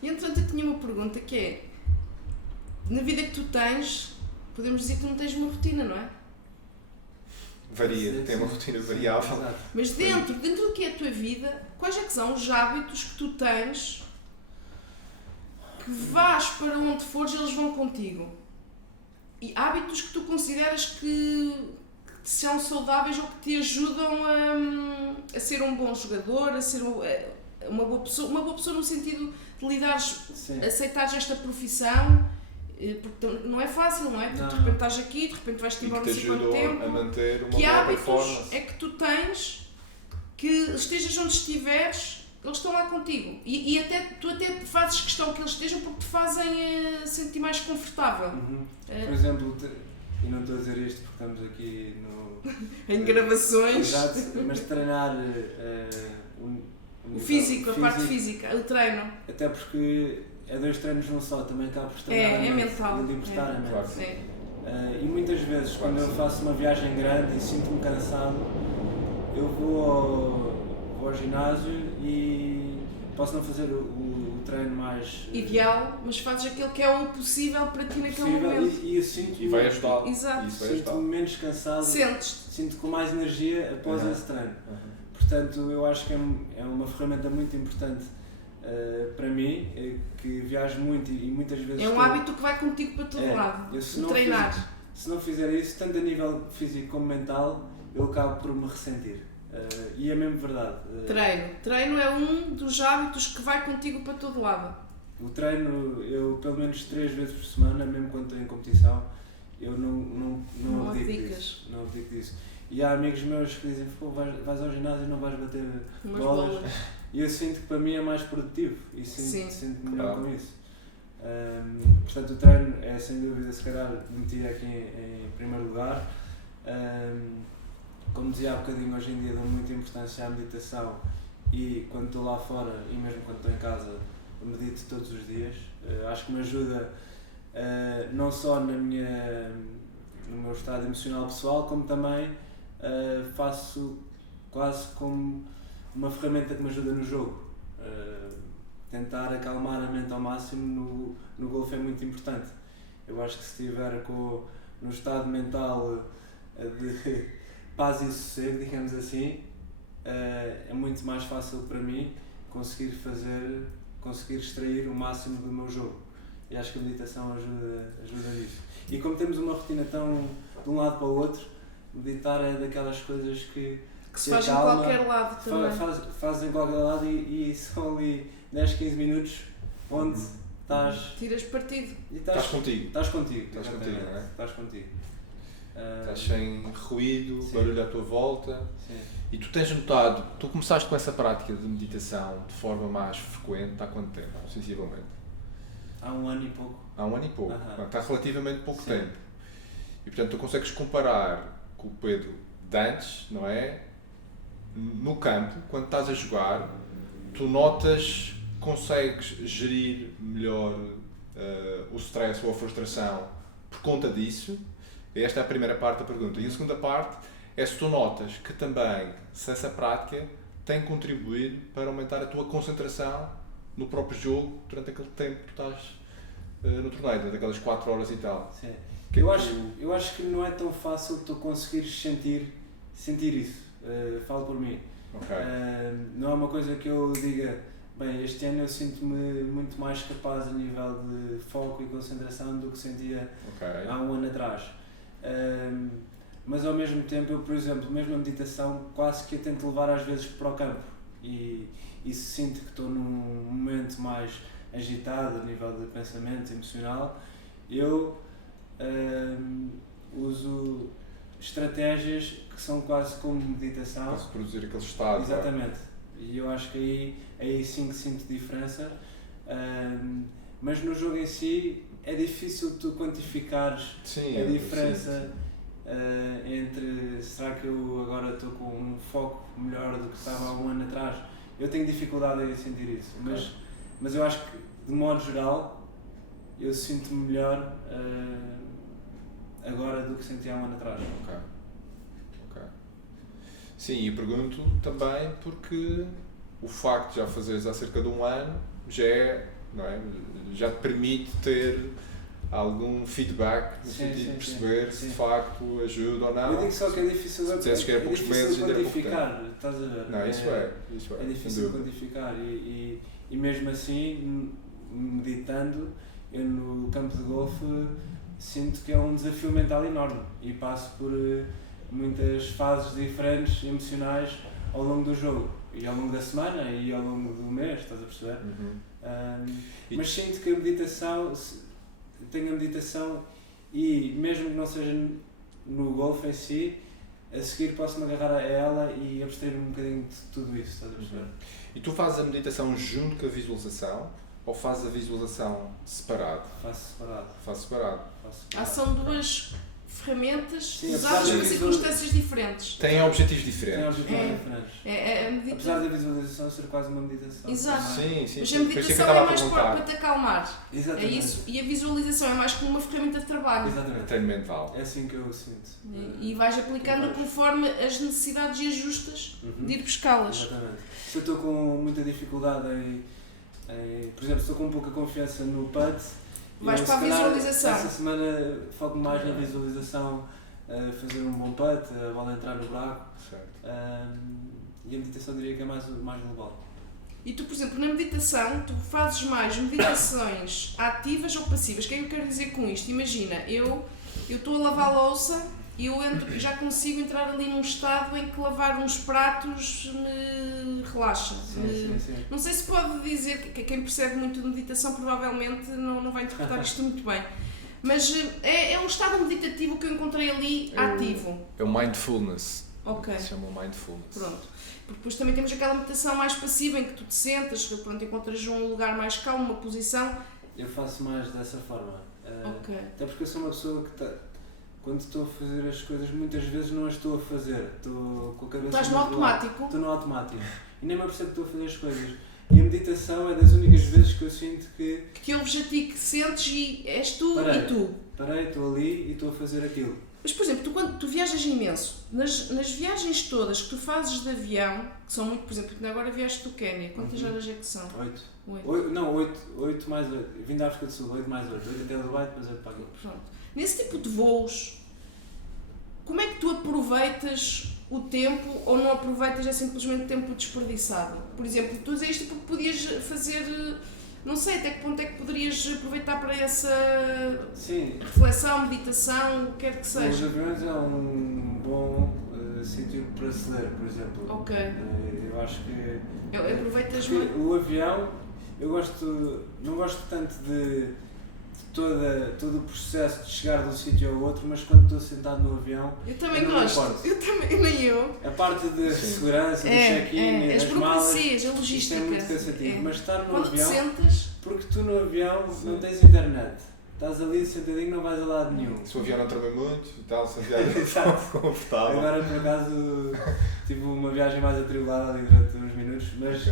E entretanto eu tinha uma pergunta que é, na vida que tu tens, podemos dizer que tu não tens uma rotina, não é? Varia, tem uma rotina variável. Exato. Mas dentro do que é a tua vida, quais é que são os hábitos que tu tens que vás para onde fores, eles vão contigo? E hábitos que tu consideras que são saudáveis ou que te ajudam a ser um bom jogador, a ser uma boa pessoa no sentido de lidares, aceitares esta profissão, porque não é fácil, não é? Tu de repente estás aqui, de repente vais-te embora não sei quanto tempo. A manter uma que boa hábitos performance. é que tu tens que estejas onde estiveres, eles estão lá contigo e tu até fazes questão que eles estejam porque te fazem sentir mais confortável. Por exemplo, e não estou a dizer isto porque estamos aqui em gravações. Exato, mas treinar o físico, a parte física, o treino. Até porque é 2 treinos num só, também acaba por treinar é mental. e libertar a mente. Claro. E muitas vezes, quando eu faço uma viagem grande e sinto-me cansado, eu vou ao ginásio e posso não fazer o treino mais ideal, mas fazes aquilo que é o possível para ti naquele momento. E eu sinto e vai ajudar. Exato. Sinto-me menos cansado, sinto com mais energia após esse treino. Portanto, eu acho que é uma ferramenta muito importante para mim, que viajo muito e muitas vezes... É um hábito que vai contigo para todo lado, treinar. Se não fizer isso, tanto a nível físico como mental, eu acabo por me ressentir. E é mesmo verdade. Treino é um dos hábitos que vai contigo para todo lado. O treino, eu pelo menos 3 vezes por semana, mesmo quando estou em competição, eu não abdico disso. E há amigos meus que dizem, pô, vais ao ginásio e não vais bater bolas. E eu sinto que para mim é mais produtivo e sinto melhor com isso. Portanto, o treino é sem dúvida, se calhar, meti aqui em primeiro lugar. Como dizia há bocadinho, hoje em dia dou muita importância à meditação e quando estou lá fora e mesmo quando estou em casa, medito todos os dias. Acho que me ajuda não só no meu estado emocional pessoal, como também faço quase como uma ferramenta que me ajuda no jogo. Tentar acalmar a mente ao máximo no golfe é muito importante. Eu acho que se estiver no estado mental de paz e sossego, digamos assim, é muito mais fácil para mim conseguir extrair o máximo do meu jogo. E acho que a meditação ajuda nisso. E como temos uma rotina tão de um lado para o outro, meditar é daquelas coisas que se faz em qualquer lado também. Faz em qualquer lado e são ali 10, 15 minutos onde estás... Tiras partido. Estás contigo. Estás contigo, não é? Estás contigo. Estás sem ruído, barulho à tua volta. Sim. E tu tens notado, tu começaste com essa prática de meditação de forma mais frequente há quanto tempo, sensivelmente? Há 1 ano e pouco. Há 1 ano e pouco. Está relativamente pouco tempo. E portanto tu consegues comparar com o Pedro de antes, não é? No campo, quando estás a jogar, tu notas, consegues gerir melhor o stress ou a frustração por conta disso? Esta é a primeira parte da pergunta. E a segunda parte é se tu notas que também, se essa prática tem contribuído para aumentar a tua concentração no próprio jogo durante aquele tempo que tu estás no torneio, durante aquelas 4 horas e tal. Sim. Eu acho que não é tão fácil tu conseguires sentir isso. Falo por mim. Okay. Não é uma coisa que eu diga, bem, este ano eu sinto-me muito mais capaz a nível de foco e concentração do que sentia há 1 ano atrás. Mas ao mesmo tempo, eu, por exemplo, mesmo a meditação, quase que eu tento levar às vezes para o campo e se sinto que estou num momento mais agitado a nível de pensamento emocional, eu uso estratégias que são quase como meditação. Para se produzir aquele estado. Exatamente. E eu acho que aí sim que sinto diferença. Mas no jogo em si é difícil tu quantificares a diferença entre será que eu agora estou com um foco melhor do que estava há 1 ano atrás. Eu tenho dificuldade em sentir isso, mas eu acho que de modo geral eu sinto-me melhor agora do que sentia há um ano atrás. Ok. Sim, e pergunto também porque o facto de já fazeres há cerca de um ano não é? Já te permite ter algum feedback no sentido de perceber se de facto ajuda ou não. Eu digo só que é difícil se dissesses que era poucos meses, ainda era pouco quantificar, tempo. estás a ver? Não, isso é. É difícil quantificar e mesmo assim, meditando, eu no campo de golfe sinto que é um desafio mental enorme e passo por muitas fases diferentes emocionais ao longo do jogo e ao longo da semana e ao longo do mês, estás a perceber? Mas sinto que tenho a meditação e mesmo que não seja no golfe em si, a seguir posso-me agarrar a ela e abstrair-me um bocadinho de tudo isso, estás a perceber? E tu fazes a meditação junto com a visualização ou fazes a visualização separado? Faço separado. São duas ferramentas Sim, usadas para circunstâncias diferentes. Têm objetivos diferentes. Apesar da visualização ser quase uma meditação. Exato. Sim. Mas a meditação é mais para te acalmar. Exatamente. É isso. E a visualização é mais como uma ferramenta de trabalho. Exatamente. Treino mental. É assim que eu sinto. E vais aplicando conforme as necessidades e ajustas de ir buscá-las. Exatamente. Se eu estou com muita dificuldade por exemplo, se estou com pouca confiança no putt, vais para a visualização. Essa semana foco mais na visualização, fazer um bom putt, a bola entrar no buraco. E a meditação diria que é mais global. E tu, por exemplo, na meditação, tu fazes mais meditações ativas ou passivas? O que é que eu quero dizer com isto? Imagina, eu estou a lavar a louça e eu já consigo entrar ali num estado em que lavar uns pratos me relaxa. Sim. Não sei se pode dizer, que quem percebe muito de meditação provavelmente não vai interpretar isto muito bem. Mas é um estado meditativo que eu encontrei ali ativo. É o mindfulness. Ok. Se chama mindfulness. Pronto. Porque depois também temos aquela meditação mais passiva em que tu te sentas, pronto, encontras um lugar mais calmo, uma posição. Eu faço mais dessa forma. Ok. Até porque eu sou uma pessoa que quando estou a fazer as coisas, muitas vezes não as estou a fazer. Estou com a cabeça. Estás no automático? Estou no automático. E nem me apercebo que estou a fazer as coisas. E a meditação é das únicas vezes que eu sinto que ouves a ti, que sentes e és tu parei, e tu. Parei, estou ali e estou a fazer aquilo. Mas, por exemplo, quando tu viajas imenso, nas viagens todas que tu fazes de avião, que são muito, por exemplo, agora viajaste do Quénia, quantas horas é que são? 8 mais 8. Vim da África do Sul, 8 mais 8. 8 até Dubai, depois 8 para aqui. Pronto. Nesse tipo de voos, como é que tu aproveitas o tempo ou não aproveitas, é simplesmente tempo desperdiçado? Por exemplo, tu dizes isto porque podias fazer, não sei até que ponto é que poderias aproveitar para essa reflexão, meditação, o que quer que seja. Os aviões é um bom sítio para se ler, por exemplo. Ok. Eu acho que... Aproveitas o avião, não gosto tanto de todo o processo de chegar de um sítio ao outro, mas quando estou sentado no avião, eu também gosto. Eu também, nem eu. A parte de segurança, do check-in, as burocracias, a logística. Isto é muito cansativo, mas estar no quando avião, sentas... porque tu no avião não tens internet, estás ali sentadinho, não vais a lado nenhum. Se o avião não treme muito e tal, se a viagem é confortável. Agora por acaso tive uma viagem mais atribulada ali durante uns minutos, mas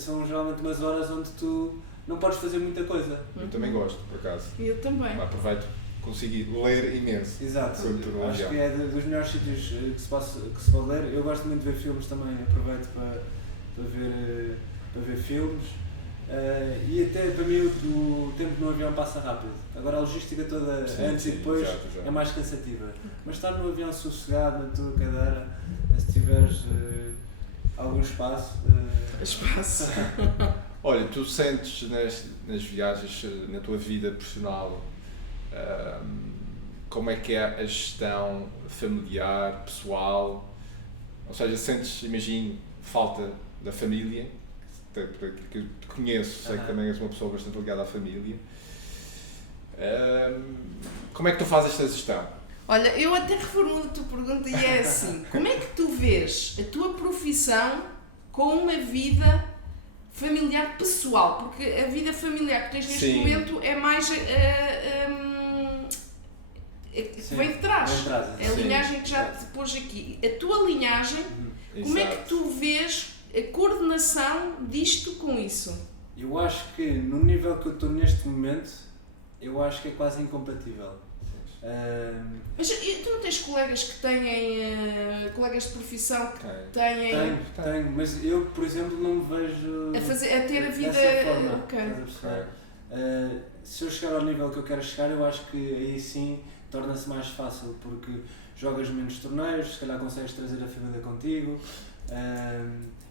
são geralmente umas horas onde tu não podes fazer muita coisa. Eu também gosto, por acaso. Eu também. Aproveito, consegui ler imenso. Exato. Acho que é dos melhores sítios que se pode ler. Eu gosto muito de ver filmes também, aproveito para ver filmes. E até para mim o tempo no avião passa rápido. Agora a logística toda antes e depois é mais cansativa. Mas estar no avião sossegado, na tua cadeira, se tiveres algum espaço. Olha, tu sentes nas viagens, na tua vida profissional, como é que é a gestão familiar, pessoal? Ou seja, sentes, imagino, falta da família, que eu te conheço, sei que também és uma pessoa bastante ligada à família. Como é que tu fazes esta gestão? Olha, eu até reformulo a tua pergunta e é assim, como é que tu vês a tua profissão com uma vida familiar pessoal? Porque a vida familiar que tens neste momento é mais vem de trás. É a linhagem que já te pôs aqui. A tua linhagem, como é que tu vês a coordenação disto com isso? Eu acho que no nível que eu estou neste momento, eu acho que é quase incompatível. Mas tu não tens colegas que têm, colegas de profissão que têm... Tenho, mas eu, por exemplo, não me vejo a ter a vida... dessa forma. Okay. Se eu chegar ao nível que eu quero chegar, eu acho que aí sim torna-se mais fácil, porque jogas menos torneios, se calhar consegues trazer a família contigo,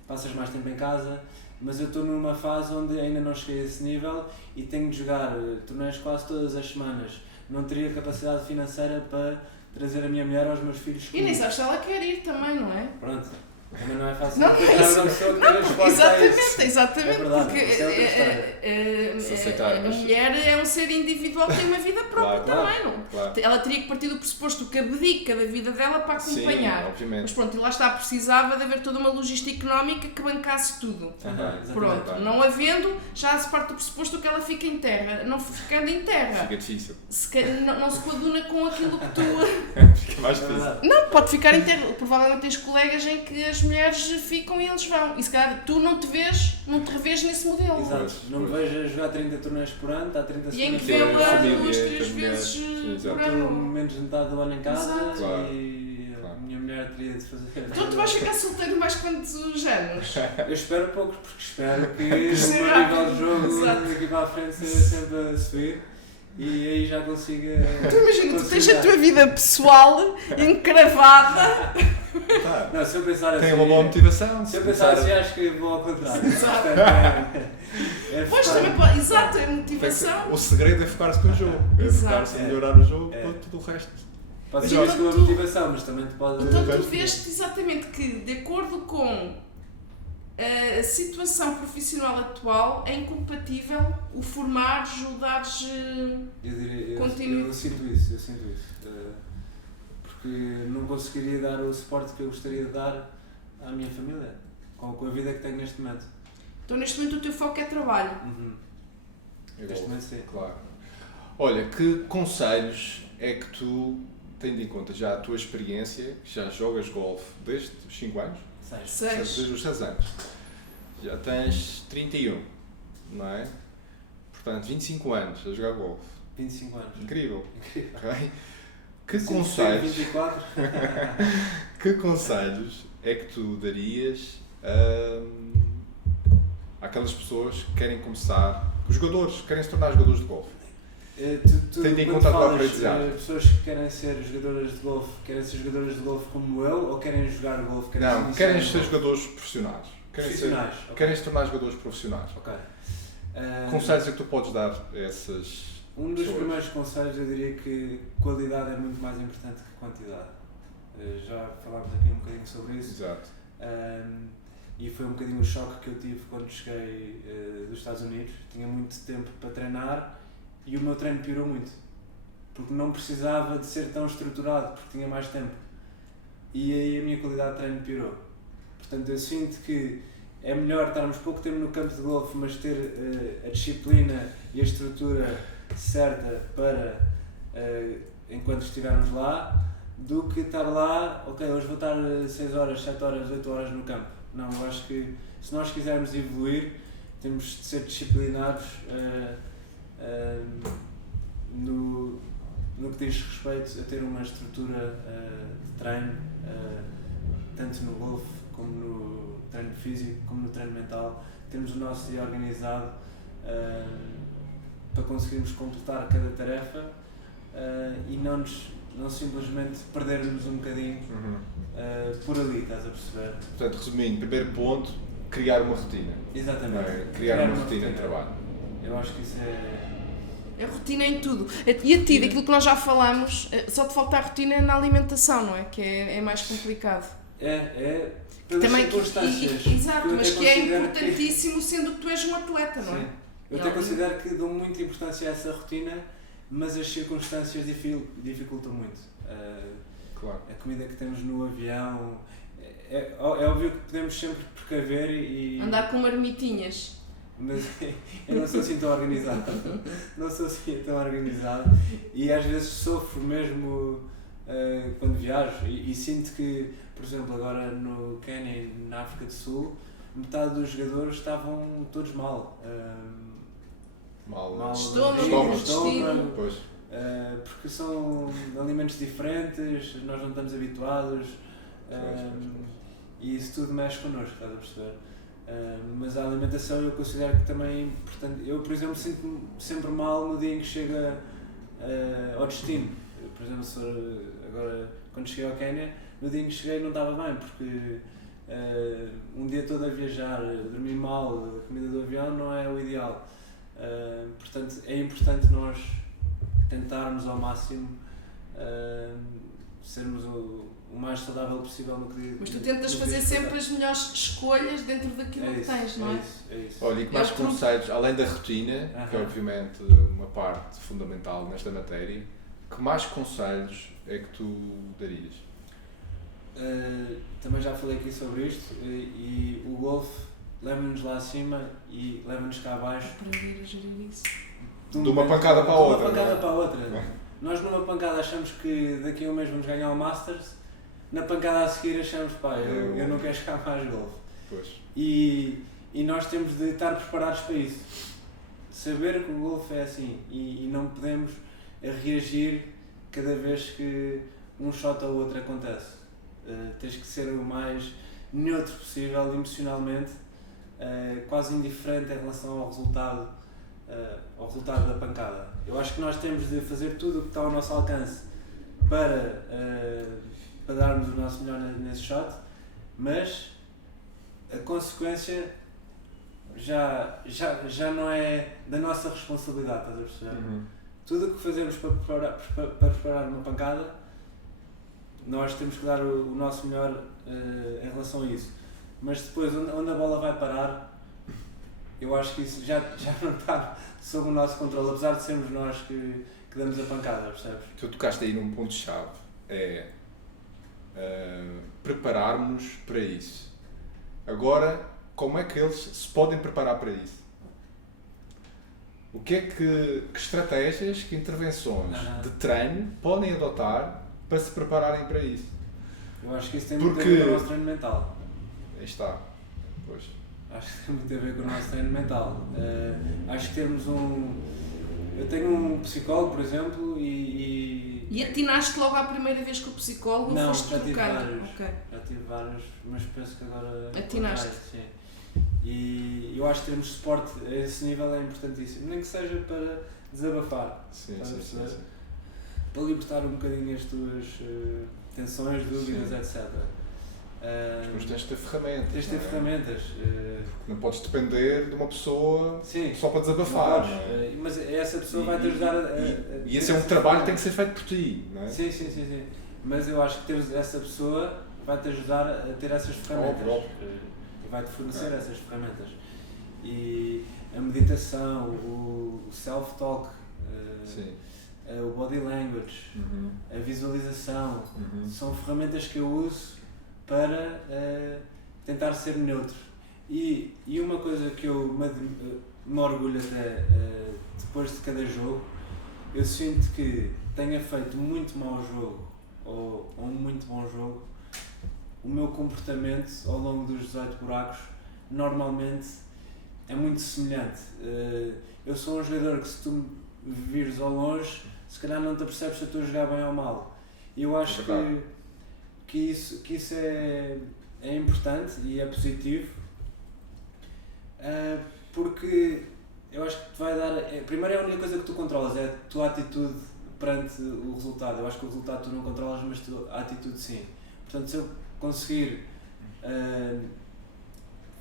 passas mais tempo em casa, mas eu estou numa fase onde ainda não cheguei a esse nível e tenho de jogar torneios quase todas as semanas. Não teria capacidade financeira para trazer a minha mulher aos meus filhos comigo. E nem sabes se ela quer ir também, não é? Pronto. Também não é fácil. Não, exatamente, é verdade, porque a mulher é um ser individual que tem uma vida própria também, não? Claro. Ela teria que partir do pressuposto que abdica da vida dela para acompanhar. Sim, obviamente. Mas pronto, e lá está, precisava de haver toda uma logística económica que bancasse tudo. Pronto, não havendo, já se parte do pressuposto que ela fica em terra. Não ficando em terra, fica difícil. Não se coaduna com aquilo que tu... Fica mais difícil. Não, pode ficar em terra. Provavelmente tens colegas em que as mulheres ficam e eles vão. E se calhar tu não te revês nesse modelo. Exato. Não me vejo a jogar 30 torneios por ano, está 30 e em que vê-la 2-3 vezes por ano. Menos de metade do ano em casa. Claro. E a minha mulher teria de fazer. Então tu vais ficar solteiro mais quantos anos? Eu espero poucos, porque espero que o meu nível de jogo daqui para a frente seja sempre a subir. E aí já consiga. Tu imagina, tu tens a tua vida pessoal encravada. Não, se eu pensar assim. Tem uma boa motivação. Se eu pensar assim, acho que vou ao contrário. Exato. Pois também pode. Exato, é motivação. O segredo é focar-se no jogo. É focar-se a melhorar o jogo para tudo o resto. Pode ser isso com a motivação, mas também te pode. Então tu vês-te exatamente que, de acordo com a situação profissional atual, é incompatível o formares, o dares continuidade. Eu sinto isso. Porque não conseguiria dar o suporte que eu gostaria de dar à minha família, com a vida que tenho neste momento. Então neste momento o teu foco é trabalho. Neste momento sim. Claro. Olha, que conselhos é que tu, tendo em conta já a tua experiência, que já jogas golfe desde os 5 anos? 6. Desde os 6 anos. Já tens 31, não é? Portanto, 25 anos a jogar golfe. 25 anos. Incrível. Okay? Que conselhos? 24. Que conselhos é que tu darias àquelas pessoas que querem começar, os jogadores, que querem se tornar jogadores de golfe? Tendo em conta a tua aprendizagem. Pessoas que querem ser jogadoras de golfe, querem ser jogadoras de golfe como eu, ou querem jogar golfe? Não, querem ser jogadores profissionais. Querem se tornar jogadores profissionais. Ok. Conselhos é que tu podes dar a essas Um dos pessoas? primeiros conselhos eu diria que qualidade é muito mais importante que quantidade. Já falámos aqui um bocadinho sobre isso. Exato. E foi um bocadinho o choque que eu tive quando cheguei dos Estados Unidos. Tinha muito tempo para treinar e o meu treino piorou muito. Porque não precisava de ser tão estruturado, porque tinha mais tempo. E aí a minha qualidade de treino piorou. Portanto, eu sinto que é melhor estarmos pouco tempo no campo de golfe, mas ter a disciplina e a estrutura certa para enquanto estivermos lá, do que estar lá, ok, hoje vou estar 6 horas, 7 horas, 8 horas no campo. Não, eu acho que se nós quisermos evoluir, temos de ser disciplinados no que diz respeito a ter uma estrutura de treino, tanto no golfe como no treino físico, como no treino mental. Temos o nosso dia organizado para conseguirmos completar cada tarefa e não simplesmente perdermos um bocadinho por ali, estás a perceber? Portanto, resumindo, primeiro ponto, criar uma rotina. Exatamente. Criar uma rotina de trabalho. Eu acho que isso é rotina em tudo. E a ti, daquilo que nós já falamos, só te falta a rotina na alimentação, não é? Que é mais complicado. Pelas também circunstâncias. Exato, mas que é importantíssimo sendo que tu és um atleta, não é? Sim. Eu até considero que dou muita importância a essa rotina, mas as circunstâncias dificultam muito. Claro. A comida que temos no avião, é óbvio que podemos sempre precaver e... Andar com marmitinhas. Mas eu não sou assim tão organizado. E às vezes sofro mesmo quando viajo e sinto que, por exemplo, agora no Quênia e na África do Sul, metade dos jogadores estavam todos mal. Mal. Estômago. Pois. Porque são alimentos diferentes, nós não estamos habituados e isso tudo mexe connosco, estás a perceber? Mas a alimentação eu considero que também, portanto, eu por exemplo sinto-me sempre mal no dia em que chega ao destino. Eu, por exemplo, agora quando cheguei ao Quénia, no dia em que cheguei não estava bem, porque um dia todo a viajar, dormir mal, a comida do avião não é o ideal. Portanto, é importante nós tentarmos ao máximo sermos o mais saudável possível no que. Mas tu tentas fazer sempre as melhores escolhas dentro daquilo que tens, não é? É isso. Olha, e que mais conselhos, além da rotina, que é obviamente uma parte fundamental nesta matéria, que mais conselhos é que tu darias? Também já falei aqui sobre isto e o golfe leva-nos lá acima e leva-nos cá abaixo. Aprender a gerir isso. De uma pancada para a outra. De uma pancada para a outra. Nós numa pancada achamos que daqui a um mês vamos ganhar o Masters, na pancada a seguir achamos, eu não quero jogar mais golfe. Pois. E nós temos de estar preparados para isso. Saber que o golfe é assim e não podemos reagir cada vez que um shot ou outro acontece. Tens que ser o mais neutro possível emocionalmente, quase indiferente em relação ao resultado da pancada. Eu acho que nós temos de fazer tudo o que está ao nosso alcance para darmos o nosso melhor nesse shot, mas a consequência já não é da nossa responsabilidade, estás a perceber? Tudo o que fazemos para preparar uma pancada, nós temos que dar o nosso melhor em relação a isso. Mas depois, onde a bola vai parar, eu acho que isso já não está sob o nosso controle, apesar de sermos nós que damos a pancada, percebes? Tu tocaste aí num ponto-chave, prepararmos para isso. Agora, como é que eles se podem preparar para isso? O que é que estratégias, que intervenções de treino podem adotar para se prepararem para isso? Eu acho que isso tem muito a ver com o nosso treino mental. Aí está. Pois. Acho que tem muito a ver com o nosso treino mental. Acho que temos eu tenho um psicólogo, por exemplo, E atinaste logo à primeira vez com o psicólogo? Não, foste já tive trocando? vários. Okay. Já tive vários, mas penso que agora... Atinaste? Sim. E eu acho que termos suporte a esse nível é importantíssimo. Nem que seja para desabafar. Sim. Para libertar um bocadinho as tuas tensões, dúvidas, etc. Mas tens de ter ferramentas. Tens de ter ferramentas. Não podes depender de uma pessoa Sim, só para desabafar. Não podes, mas essa pessoa vai-te ajudar e esse é um trabalho que tem que ser feito por ti, não é? Sim. Mas eu acho que teres essa pessoa vai-te ajudar a ter essas ferramentas. Óbvio. E vai-te fornecer essas ferramentas. E a meditação, o self-talk, o body language, a visualização, são ferramentas que eu uso para tentar ser neutro. E uma coisa que eu me orgulho até depois de cada jogo, eu sinto que tenha feito muito mau jogo ou um muito bom jogo, o meu comportamento ao longo dos 18 buracos normalmente é muito semelhante. Eu sou um jogador que, se tu me vires ao longe, se calhar não te apercebes se eu estou a jogar bem ou mal. E eu acho que isso é importante e é positivo, porque eu acho que te vai dar... Primeiro, é a única coisa que tu controlas, é a tua atitude perante o resultado. Eu acho que o resultado tu não controlas, mas a atitude sim. Portanto, se eu conseguir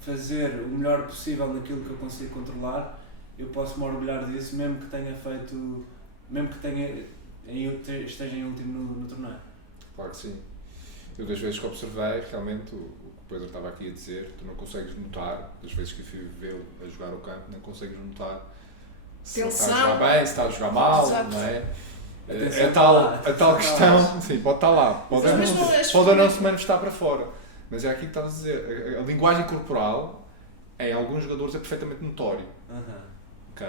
fazer o melhor possível naquilo que eu consigo controlar, eu posso me orgulhar disso, mesmo que tenha feito, mesmo que esteja em último no torneio. Claro que sim. Eu, das vezes que observei, realmente, o que o Pedro estava aqui a dizer, tu não consegues notar, das vezes que fui vê-lo a jogar o campo, não consegues notar se ele está a jogar bem, se está a jogar mal, Exato. não é? Atenção, A tal questão, sim, pode estar lá, pode não se manifestar para fora, mas é aqui que estás a dizer, a linguagem corporal em alguns jogadores é perfeitamente notório, ok?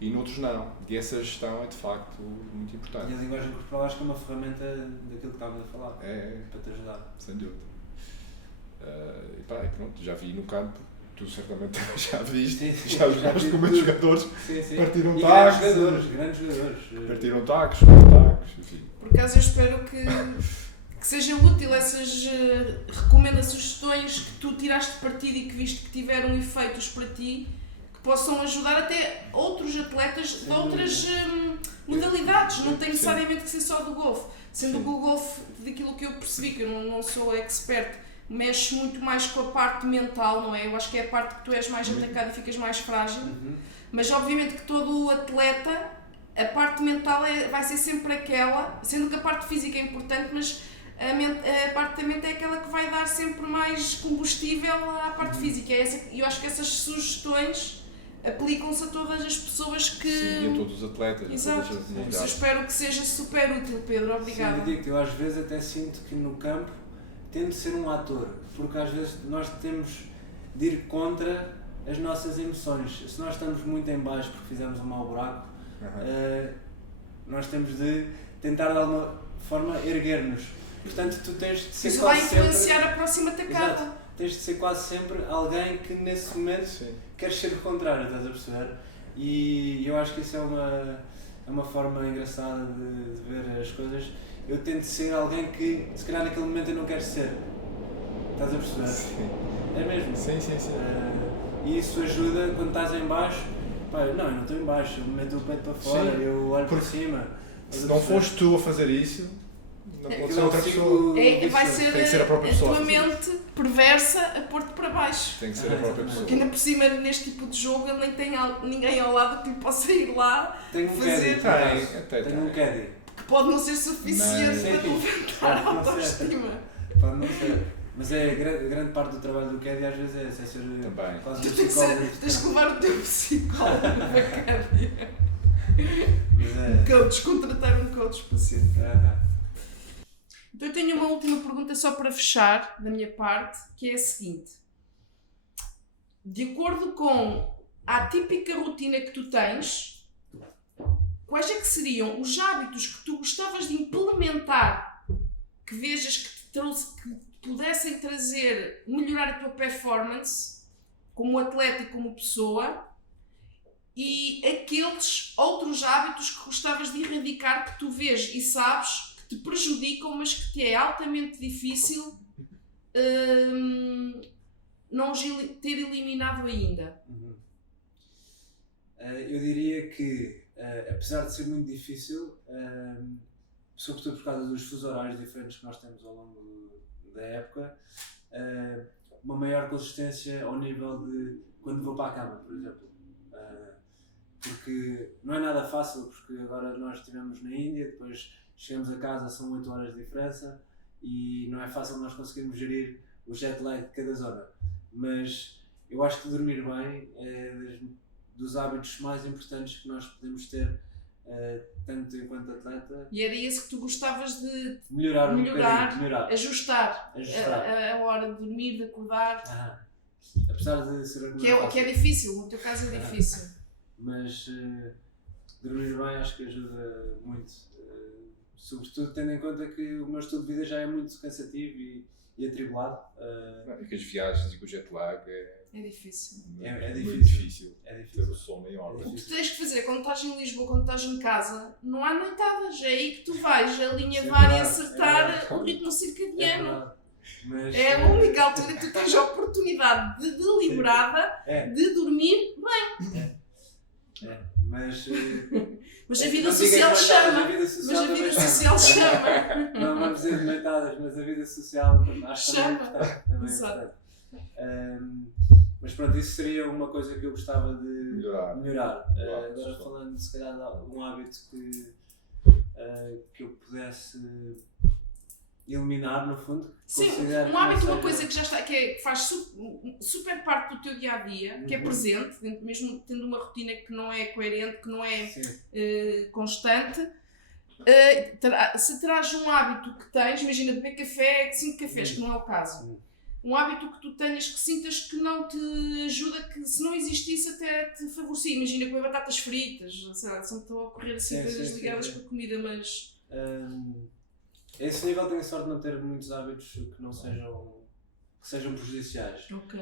E noutros não, e essa gestão é de facto muito importante. E a linguagem corporal acho que é uma ferramenta daquilo que estávamos a falar, para te ajudar. Sem dúvida. E pronto, já vi no campo, tu certamente já viste, Sim, já jogaste com muitos jogadores, Sim. partiram E tacos, grandes jogadores. partiram tacos, foram tacos, enfim. Por acaso eu espero que seja útil essas recomendações, sugestões que tu tiraste de partido e que viste que tiveram efeitos para ti, que possam ajudar até outros atletas de outras modalidades, não tem necessariamente que ser só do golfe. Sendo que o golfe, daquilo que eu percebi, que eu não sou expert, mexe muito mais com a parte mental, não é? Eu acho que é a parte que tu és mais atacado e ficas mais frágil, mas obviamente que todo o atleta, a parte mental vai ser sempre aquela, sendo que a parte física é importante, mas a parte da mente é aquela que vai dar sempre mais combustível à parte física. Eu acho que essas sugestões aplicam-se a todas as pessoas que... Sim, e a todos os atletas. Exato. A todas as Eu modalidades. espero que seja super útil, Pedro. Obrigada. Sim, eu digo-te, eu às vezes até sinto que no campo tento ser um ator, porque às vezes nós temos de ir contra as nossas emoções. Se nós estamos muito em baixo porque fizemos um mau buraco, nós temos de tentar de alguma forma erguer-nos. Portanto, tu tens de ser Isso quase vai influenciar sempre... a próxima tacada. Exato. Tens de ser quase sempre alguém que nesse momento quer ser o contrário, estás a perceber? E eu acho que isso é uma forma engraçada de ver as coisas. Eu tento ser alguém que, se calhar naquele momento eu não quero ser. Estás a perceber? Sim. É mesmo? Sim. E isso ajuda quando estás em baixo. Pá, não, eu não estou em baixo, eu meto o peito para fora, eu olho para cima. Se não foste tu a fazer isso, não pode ser outra pessoa. Vai ser, Tem que ser a própria pessoa. tua mente perversa a pôr-te para baixo. Tem que ser a própria pessoa. Porque ainda por cima, neste tipo de jogo, ele nem tem ninguém ao lado que lhe possa ir lá Tenho um fazer. caddy, tenho um caddy. Que pode não ser suficiente para levantar a autoestima. Pode não ser. Mas grande parte do trabalho do caddy às vezes é ser Também. quase Tu um tens psicólogo. que levar o teu psicólogo na cadeia. Mas Coach, contratar um coach para ser. Então eu tenho uma última pergunta só para fechar, da minha parte, que é a seguinte. De acordo com a típica rotina que tu tens, quais é que seriam os hábitos que tu gostavas de implementar, que vejas que pudessem melhorar a tua performance como atleta e como pessoa, e aqueles outros hábitos que gostavas de erradicar que tu vês e sabes que te prejudicam, mas que te é altamente difícil não os ter eliminado ainda? eu diria que, apesar de ser muito difícil, sobretudo por causa dos fusos horários diferentes que nós temos ao longo da época, uma maior consistência ao nível de quando vou para a cama, por exemplo. Porque não é nada fácil, porque agora nós estivemos na Índia, depois chegamos a casa, são 8 horas de diferença e não é fácil nós conseguirmos gerir o jet lag de cada zona. Mas eu acho que dormir bem é dos hábitos mais importantes que nós podemos ter, tanto enquanto atleta. E era isso que tu gostavas de melhorar, ajustar. A hora de dormir, de acordar. Apesar de ser que é difícil, no teu caso é difícil. Mas dormir bem acho que ajuda muito, sobretudo tendo em conta que o meu estilo de vida já é muito cansativo e atribulado. E que as viagens e com o jet lag é difícil. É muito difícil. Ter o som maior. O que tu tens que fazer quando estás em Lisboa, quando estás em casa, não há noitadas, é aí que tu vais alinhavar e acertar o ritmo circadiano. Mas, é a única altura que tu tens a oportunidade deliberada de dormir bem. Mas a vida social chama. Mas a vida social chama. Não vamos dizer noitadas, mas a vida social acho que também é importante. Mas pronto, isso seria uma coisa que eu gostava de melhorar. Agora falando se calhar de um hábito que eu pudesse eliminar, no fundo. Sim, um hábito, uma coisa que já está, que faz super parte do teu dia a dia, que é presente, mesmo tendo uma rotina que não é coerente, que não é constante. Se terás um hábito que tens, imagina beber café, 5 cafés, que não é o caso. Um hábito que tu tenhas que sintas que não te ajuda, que se não existisse até te favorecia. Imagina comer batatas fritas, sei lá, só me estão a ocorrer assim coisas ligadas com a comida, mas... A esse nível tenho sorte de não ter muitos hábitos que não sejam que sejam prejudiciais. Ok.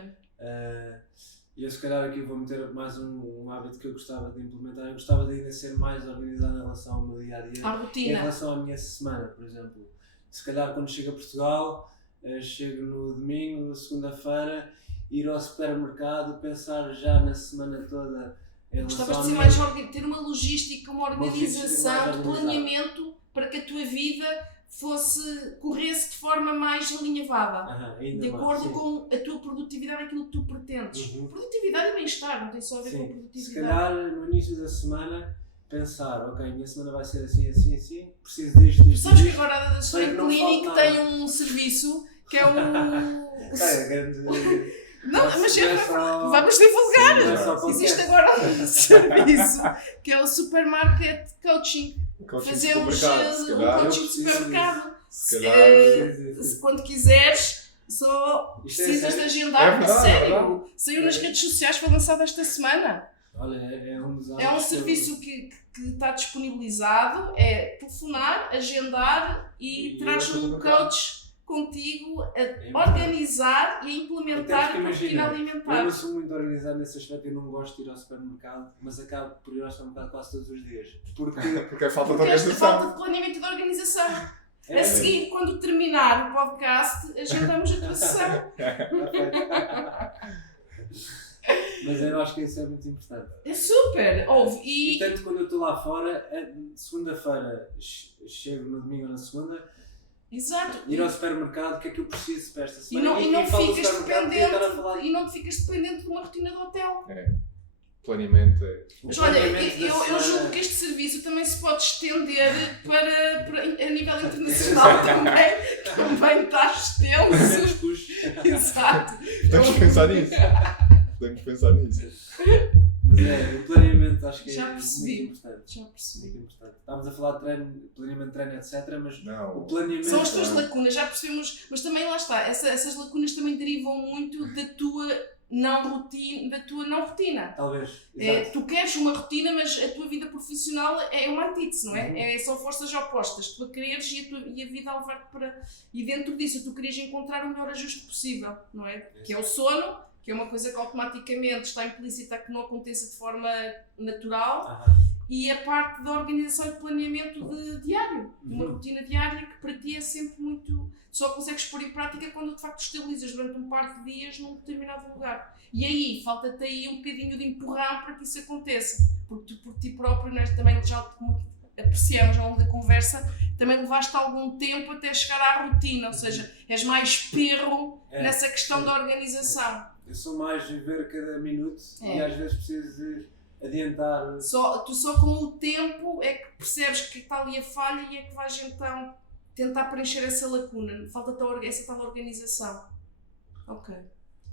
E eu se calhar aqui vou meter mais um hábito que eu gostava de implementar. Eu gostava de ainda ser mais organizado em relação ao meu dia-a-dia. À Em rotina. relação à minha semana, por exemplo. Se calhar quando chego a Portugal, chego no domingo, segunda-feira, ir ao supermercado, pensar já na semana toda em relação Gostavas de à ser minha... mais ter uma logística, uma logística organização, mais de organizada. planeamento para que a tua vida corresse de forma mais alinhavada. ainda De mais, acordo sim. com a tua produtividade, aquilo que tu pretendes. Uhum. Produtividade e bem-estar, não tem só a ver com Sim. Se produtividade. calhar no início da semana pensar, ok, a minha semana vai ser assim, assim, assim, preciso disto, disto, Sabes que disto. agora a Sei Spring que não Clinic falta tem nada. um serviço que é o... Grande... Não, mas não é só... vamos divulgar! Sim, não é só podcast. Existe agora um serviço que é o Supermarket Coaching. Coaching de Fazemos supermercado, se um calhar. coaching de eu preciso supermercado. Se calhar. Se quando quiseres, só Isto é precisas de sério? agendar. É verdade, é sério. verdade. Saiu nas redes sociais, foi lançado esta semana. Olha, é um dos É um hábitos que eu- serviço que está disponibilizado. É telefonar, agendar e E traz eu um vou colocar. coach contigo a importante. organizar e a Até implementar porque a tua rotina imagina, eu alimentar. não sou muito organizado nesse aspecto, eu não gosto de ir ao supermercado, mas acabo por ir ao supermercado quase todos os dias. Porque Porque é falta de Porque esta organização. falta de planeamento e de organização. é A seguir, quando terminar o podcast, agendamos a tua sessão. Mas eu acho que isso é muito importante. É super! Ouve, E e tanto quando eu estou lá fora, segunda-feira, chego no domingo ou na segunda, exato. ir ao supermercado, o que é que eu preciso para esta E semana? não falo do ficas supermercado, podia estar a falar dependente, e não te ficas dependente de uma rotina do hotel. Planeamento é. Mas olha, planeamento da eu semana. julgo que este serviço também se pode estender para a nível internacional também está extenso. Menos custo. Exato. Podemos pensar nisso. Podemos pensar nisso. Mas o planeamento acho que Já é percebi. muito importante. Já percebi. Muito importante. Estávamos a falar de treino, planeamento de treino, etc. Mas o Não. planeamento. São as tuas lacunas, já percebemos, mas também lá está, essas lacunas também derivam muito da tua não rotina. Talvez. É, Exato. tu queres uma rotina, mas a tua vida profissional é uma antítese, não é? Uhum. São forças opostas. Tu a quereres e a vida a levar-te para... E dentro disso tu querias encontrar o melhor ajuste possível, não é? Que é o sono, que é uma coisa que automaticamente está implícita que não aconteça de forma natural, Aham. e a parte da organização e de planeamento diário, de uma Uhum. rotina diária que para ti é sempre muito... Só consegues pôr em prática quando de facto estabilizas durante um par de dias num determinado lugar. E aí, falta-te aí um bocadinho de empurrão para que isso aconteça. Porque tu, por ti próprio, né, também já como apreciamos ao longo da conversa, também levaste algum tempo até chegar à rotina, ou seja, és mais perro nessa questão da organização. Eu sou mais viver cada minuto e É. às vezes preciso de adiantar. Tu só com o tempo é que percebes que está ali a falha e é que vais então tentar preencher essa lacuna. Falta-te essa tal organização. Ok.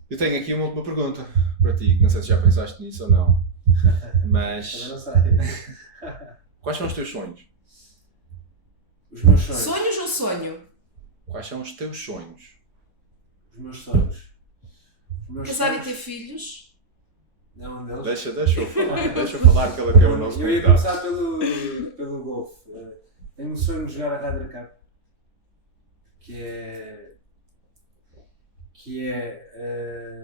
Eu tenho aqui uma última pergunta para ti, que não sei se já pensaste nisso ou não. Também Mas não sei. quais são os teus sonhos? Os meus sonhos. Sonhos ou sonho? Quais são os teus sonhos? Os meus sonhos. Os meus Casar e sonhos. ter filhos? É um deles. Deixa eu falar. Deixa eu falar que ele é o nosso Eu ia convidado. começar pelo golfe. Tenho um sonho de jogar a Ryder Cup. Que é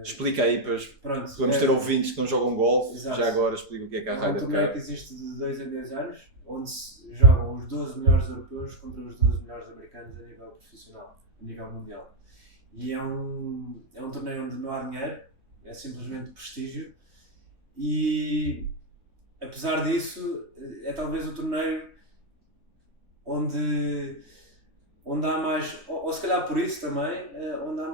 Explica aí para pronto, vamos ter ouvintes que não jogam golfe. Exato. Já agora explica o que é a é um Ryder torneio Cup. que existe de 2 em 2 anos, onde se jogam os 12 melhores europeus contra os 12 melhores americanos a nível profissional, a nível mundial. E é um torneio onde não há dinheiro, é simplesmente prestígio. E apesar disso, é talvez o torneio onde há mais, ou se calhar por isso também, onde há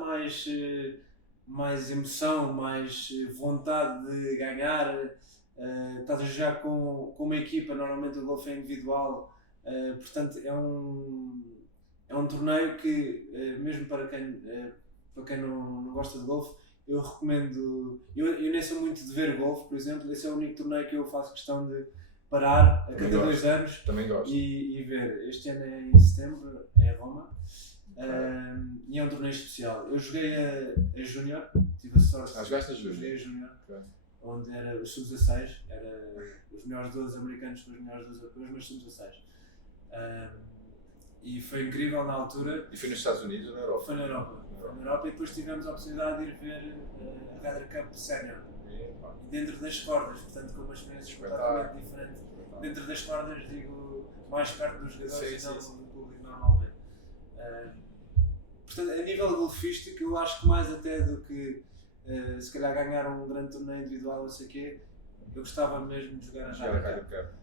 mais emoção, mais vontade de ganhar. Estás a jogar com uma equipa, normalmente o golfe é individual, portanto é um torneio que, mesmo para quem não gosta de golfe, eu recomendo. Eu nem sou muito de ver golfe, por exemplo. Esse é o único torneio que eu faço questão de parar a cada 2 anos Também gosto. e ver. Este ano é em setembro, é Roma. E é um torneio especial. Eu joguei a Júnior, tive a sorte. Jogaste a Júnior? Joguei a Júnior, Ok. onde era os sub-16, era os melhores 12 americanos com os melhores 12 europeus, mas sub-16. E foi incrível na altura. E foi nos Estados Unidos ou na Europa? Foi na Europa. Foi na Europa e depois tivemos a oportunidade de ir ver a Ryder Cup Sénior. Dentro das cordas, portanto com uma experiência completamente diferente. Dentro das cordas, digo, mais perto dos jogadores e não do público normal ver. Portanto, a nível golfístico, eu acho que mais até do que se calhar ganhar um grande torneio individual ou sei o quê, eu gostava mesmo de jogar a Ryder Cup.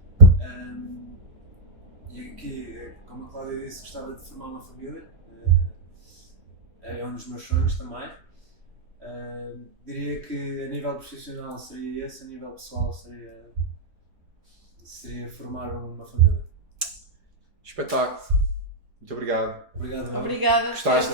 E aqui, como a Cláudia disse, gostava de formar uma família. É um dos meus sonhos também. Diria que a nível profissional seria esse, a nível pessoal seria formar uma família. Espetáculo. Muito obrigado. Obrigado. Obrigada. Gostaste?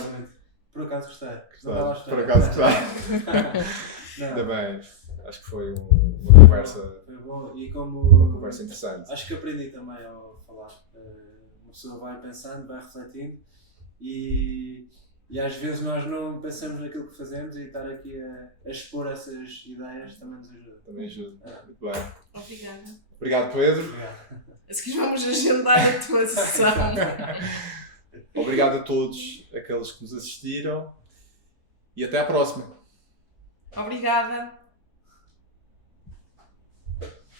Por acaso gostei. Por acaso gostei. Ainda bem. Acho que foi uma conversa. Foi bom e uma conversa interessante. Acho que aprendi também ao falar. Uma pessoa vai pensando, vai refletindo e às vezes nós não pensamos naquilo que fazemos e estar aqui a expor essas ideias também nos ajuda. Também ajuda. Muito bem. Obrigada. Obrigado, Pedro. Obrigado. A seguir vamos agendar a tua sessão. Obrigado a todos aqueles que nos assistiram e até à próxima. Obrigada.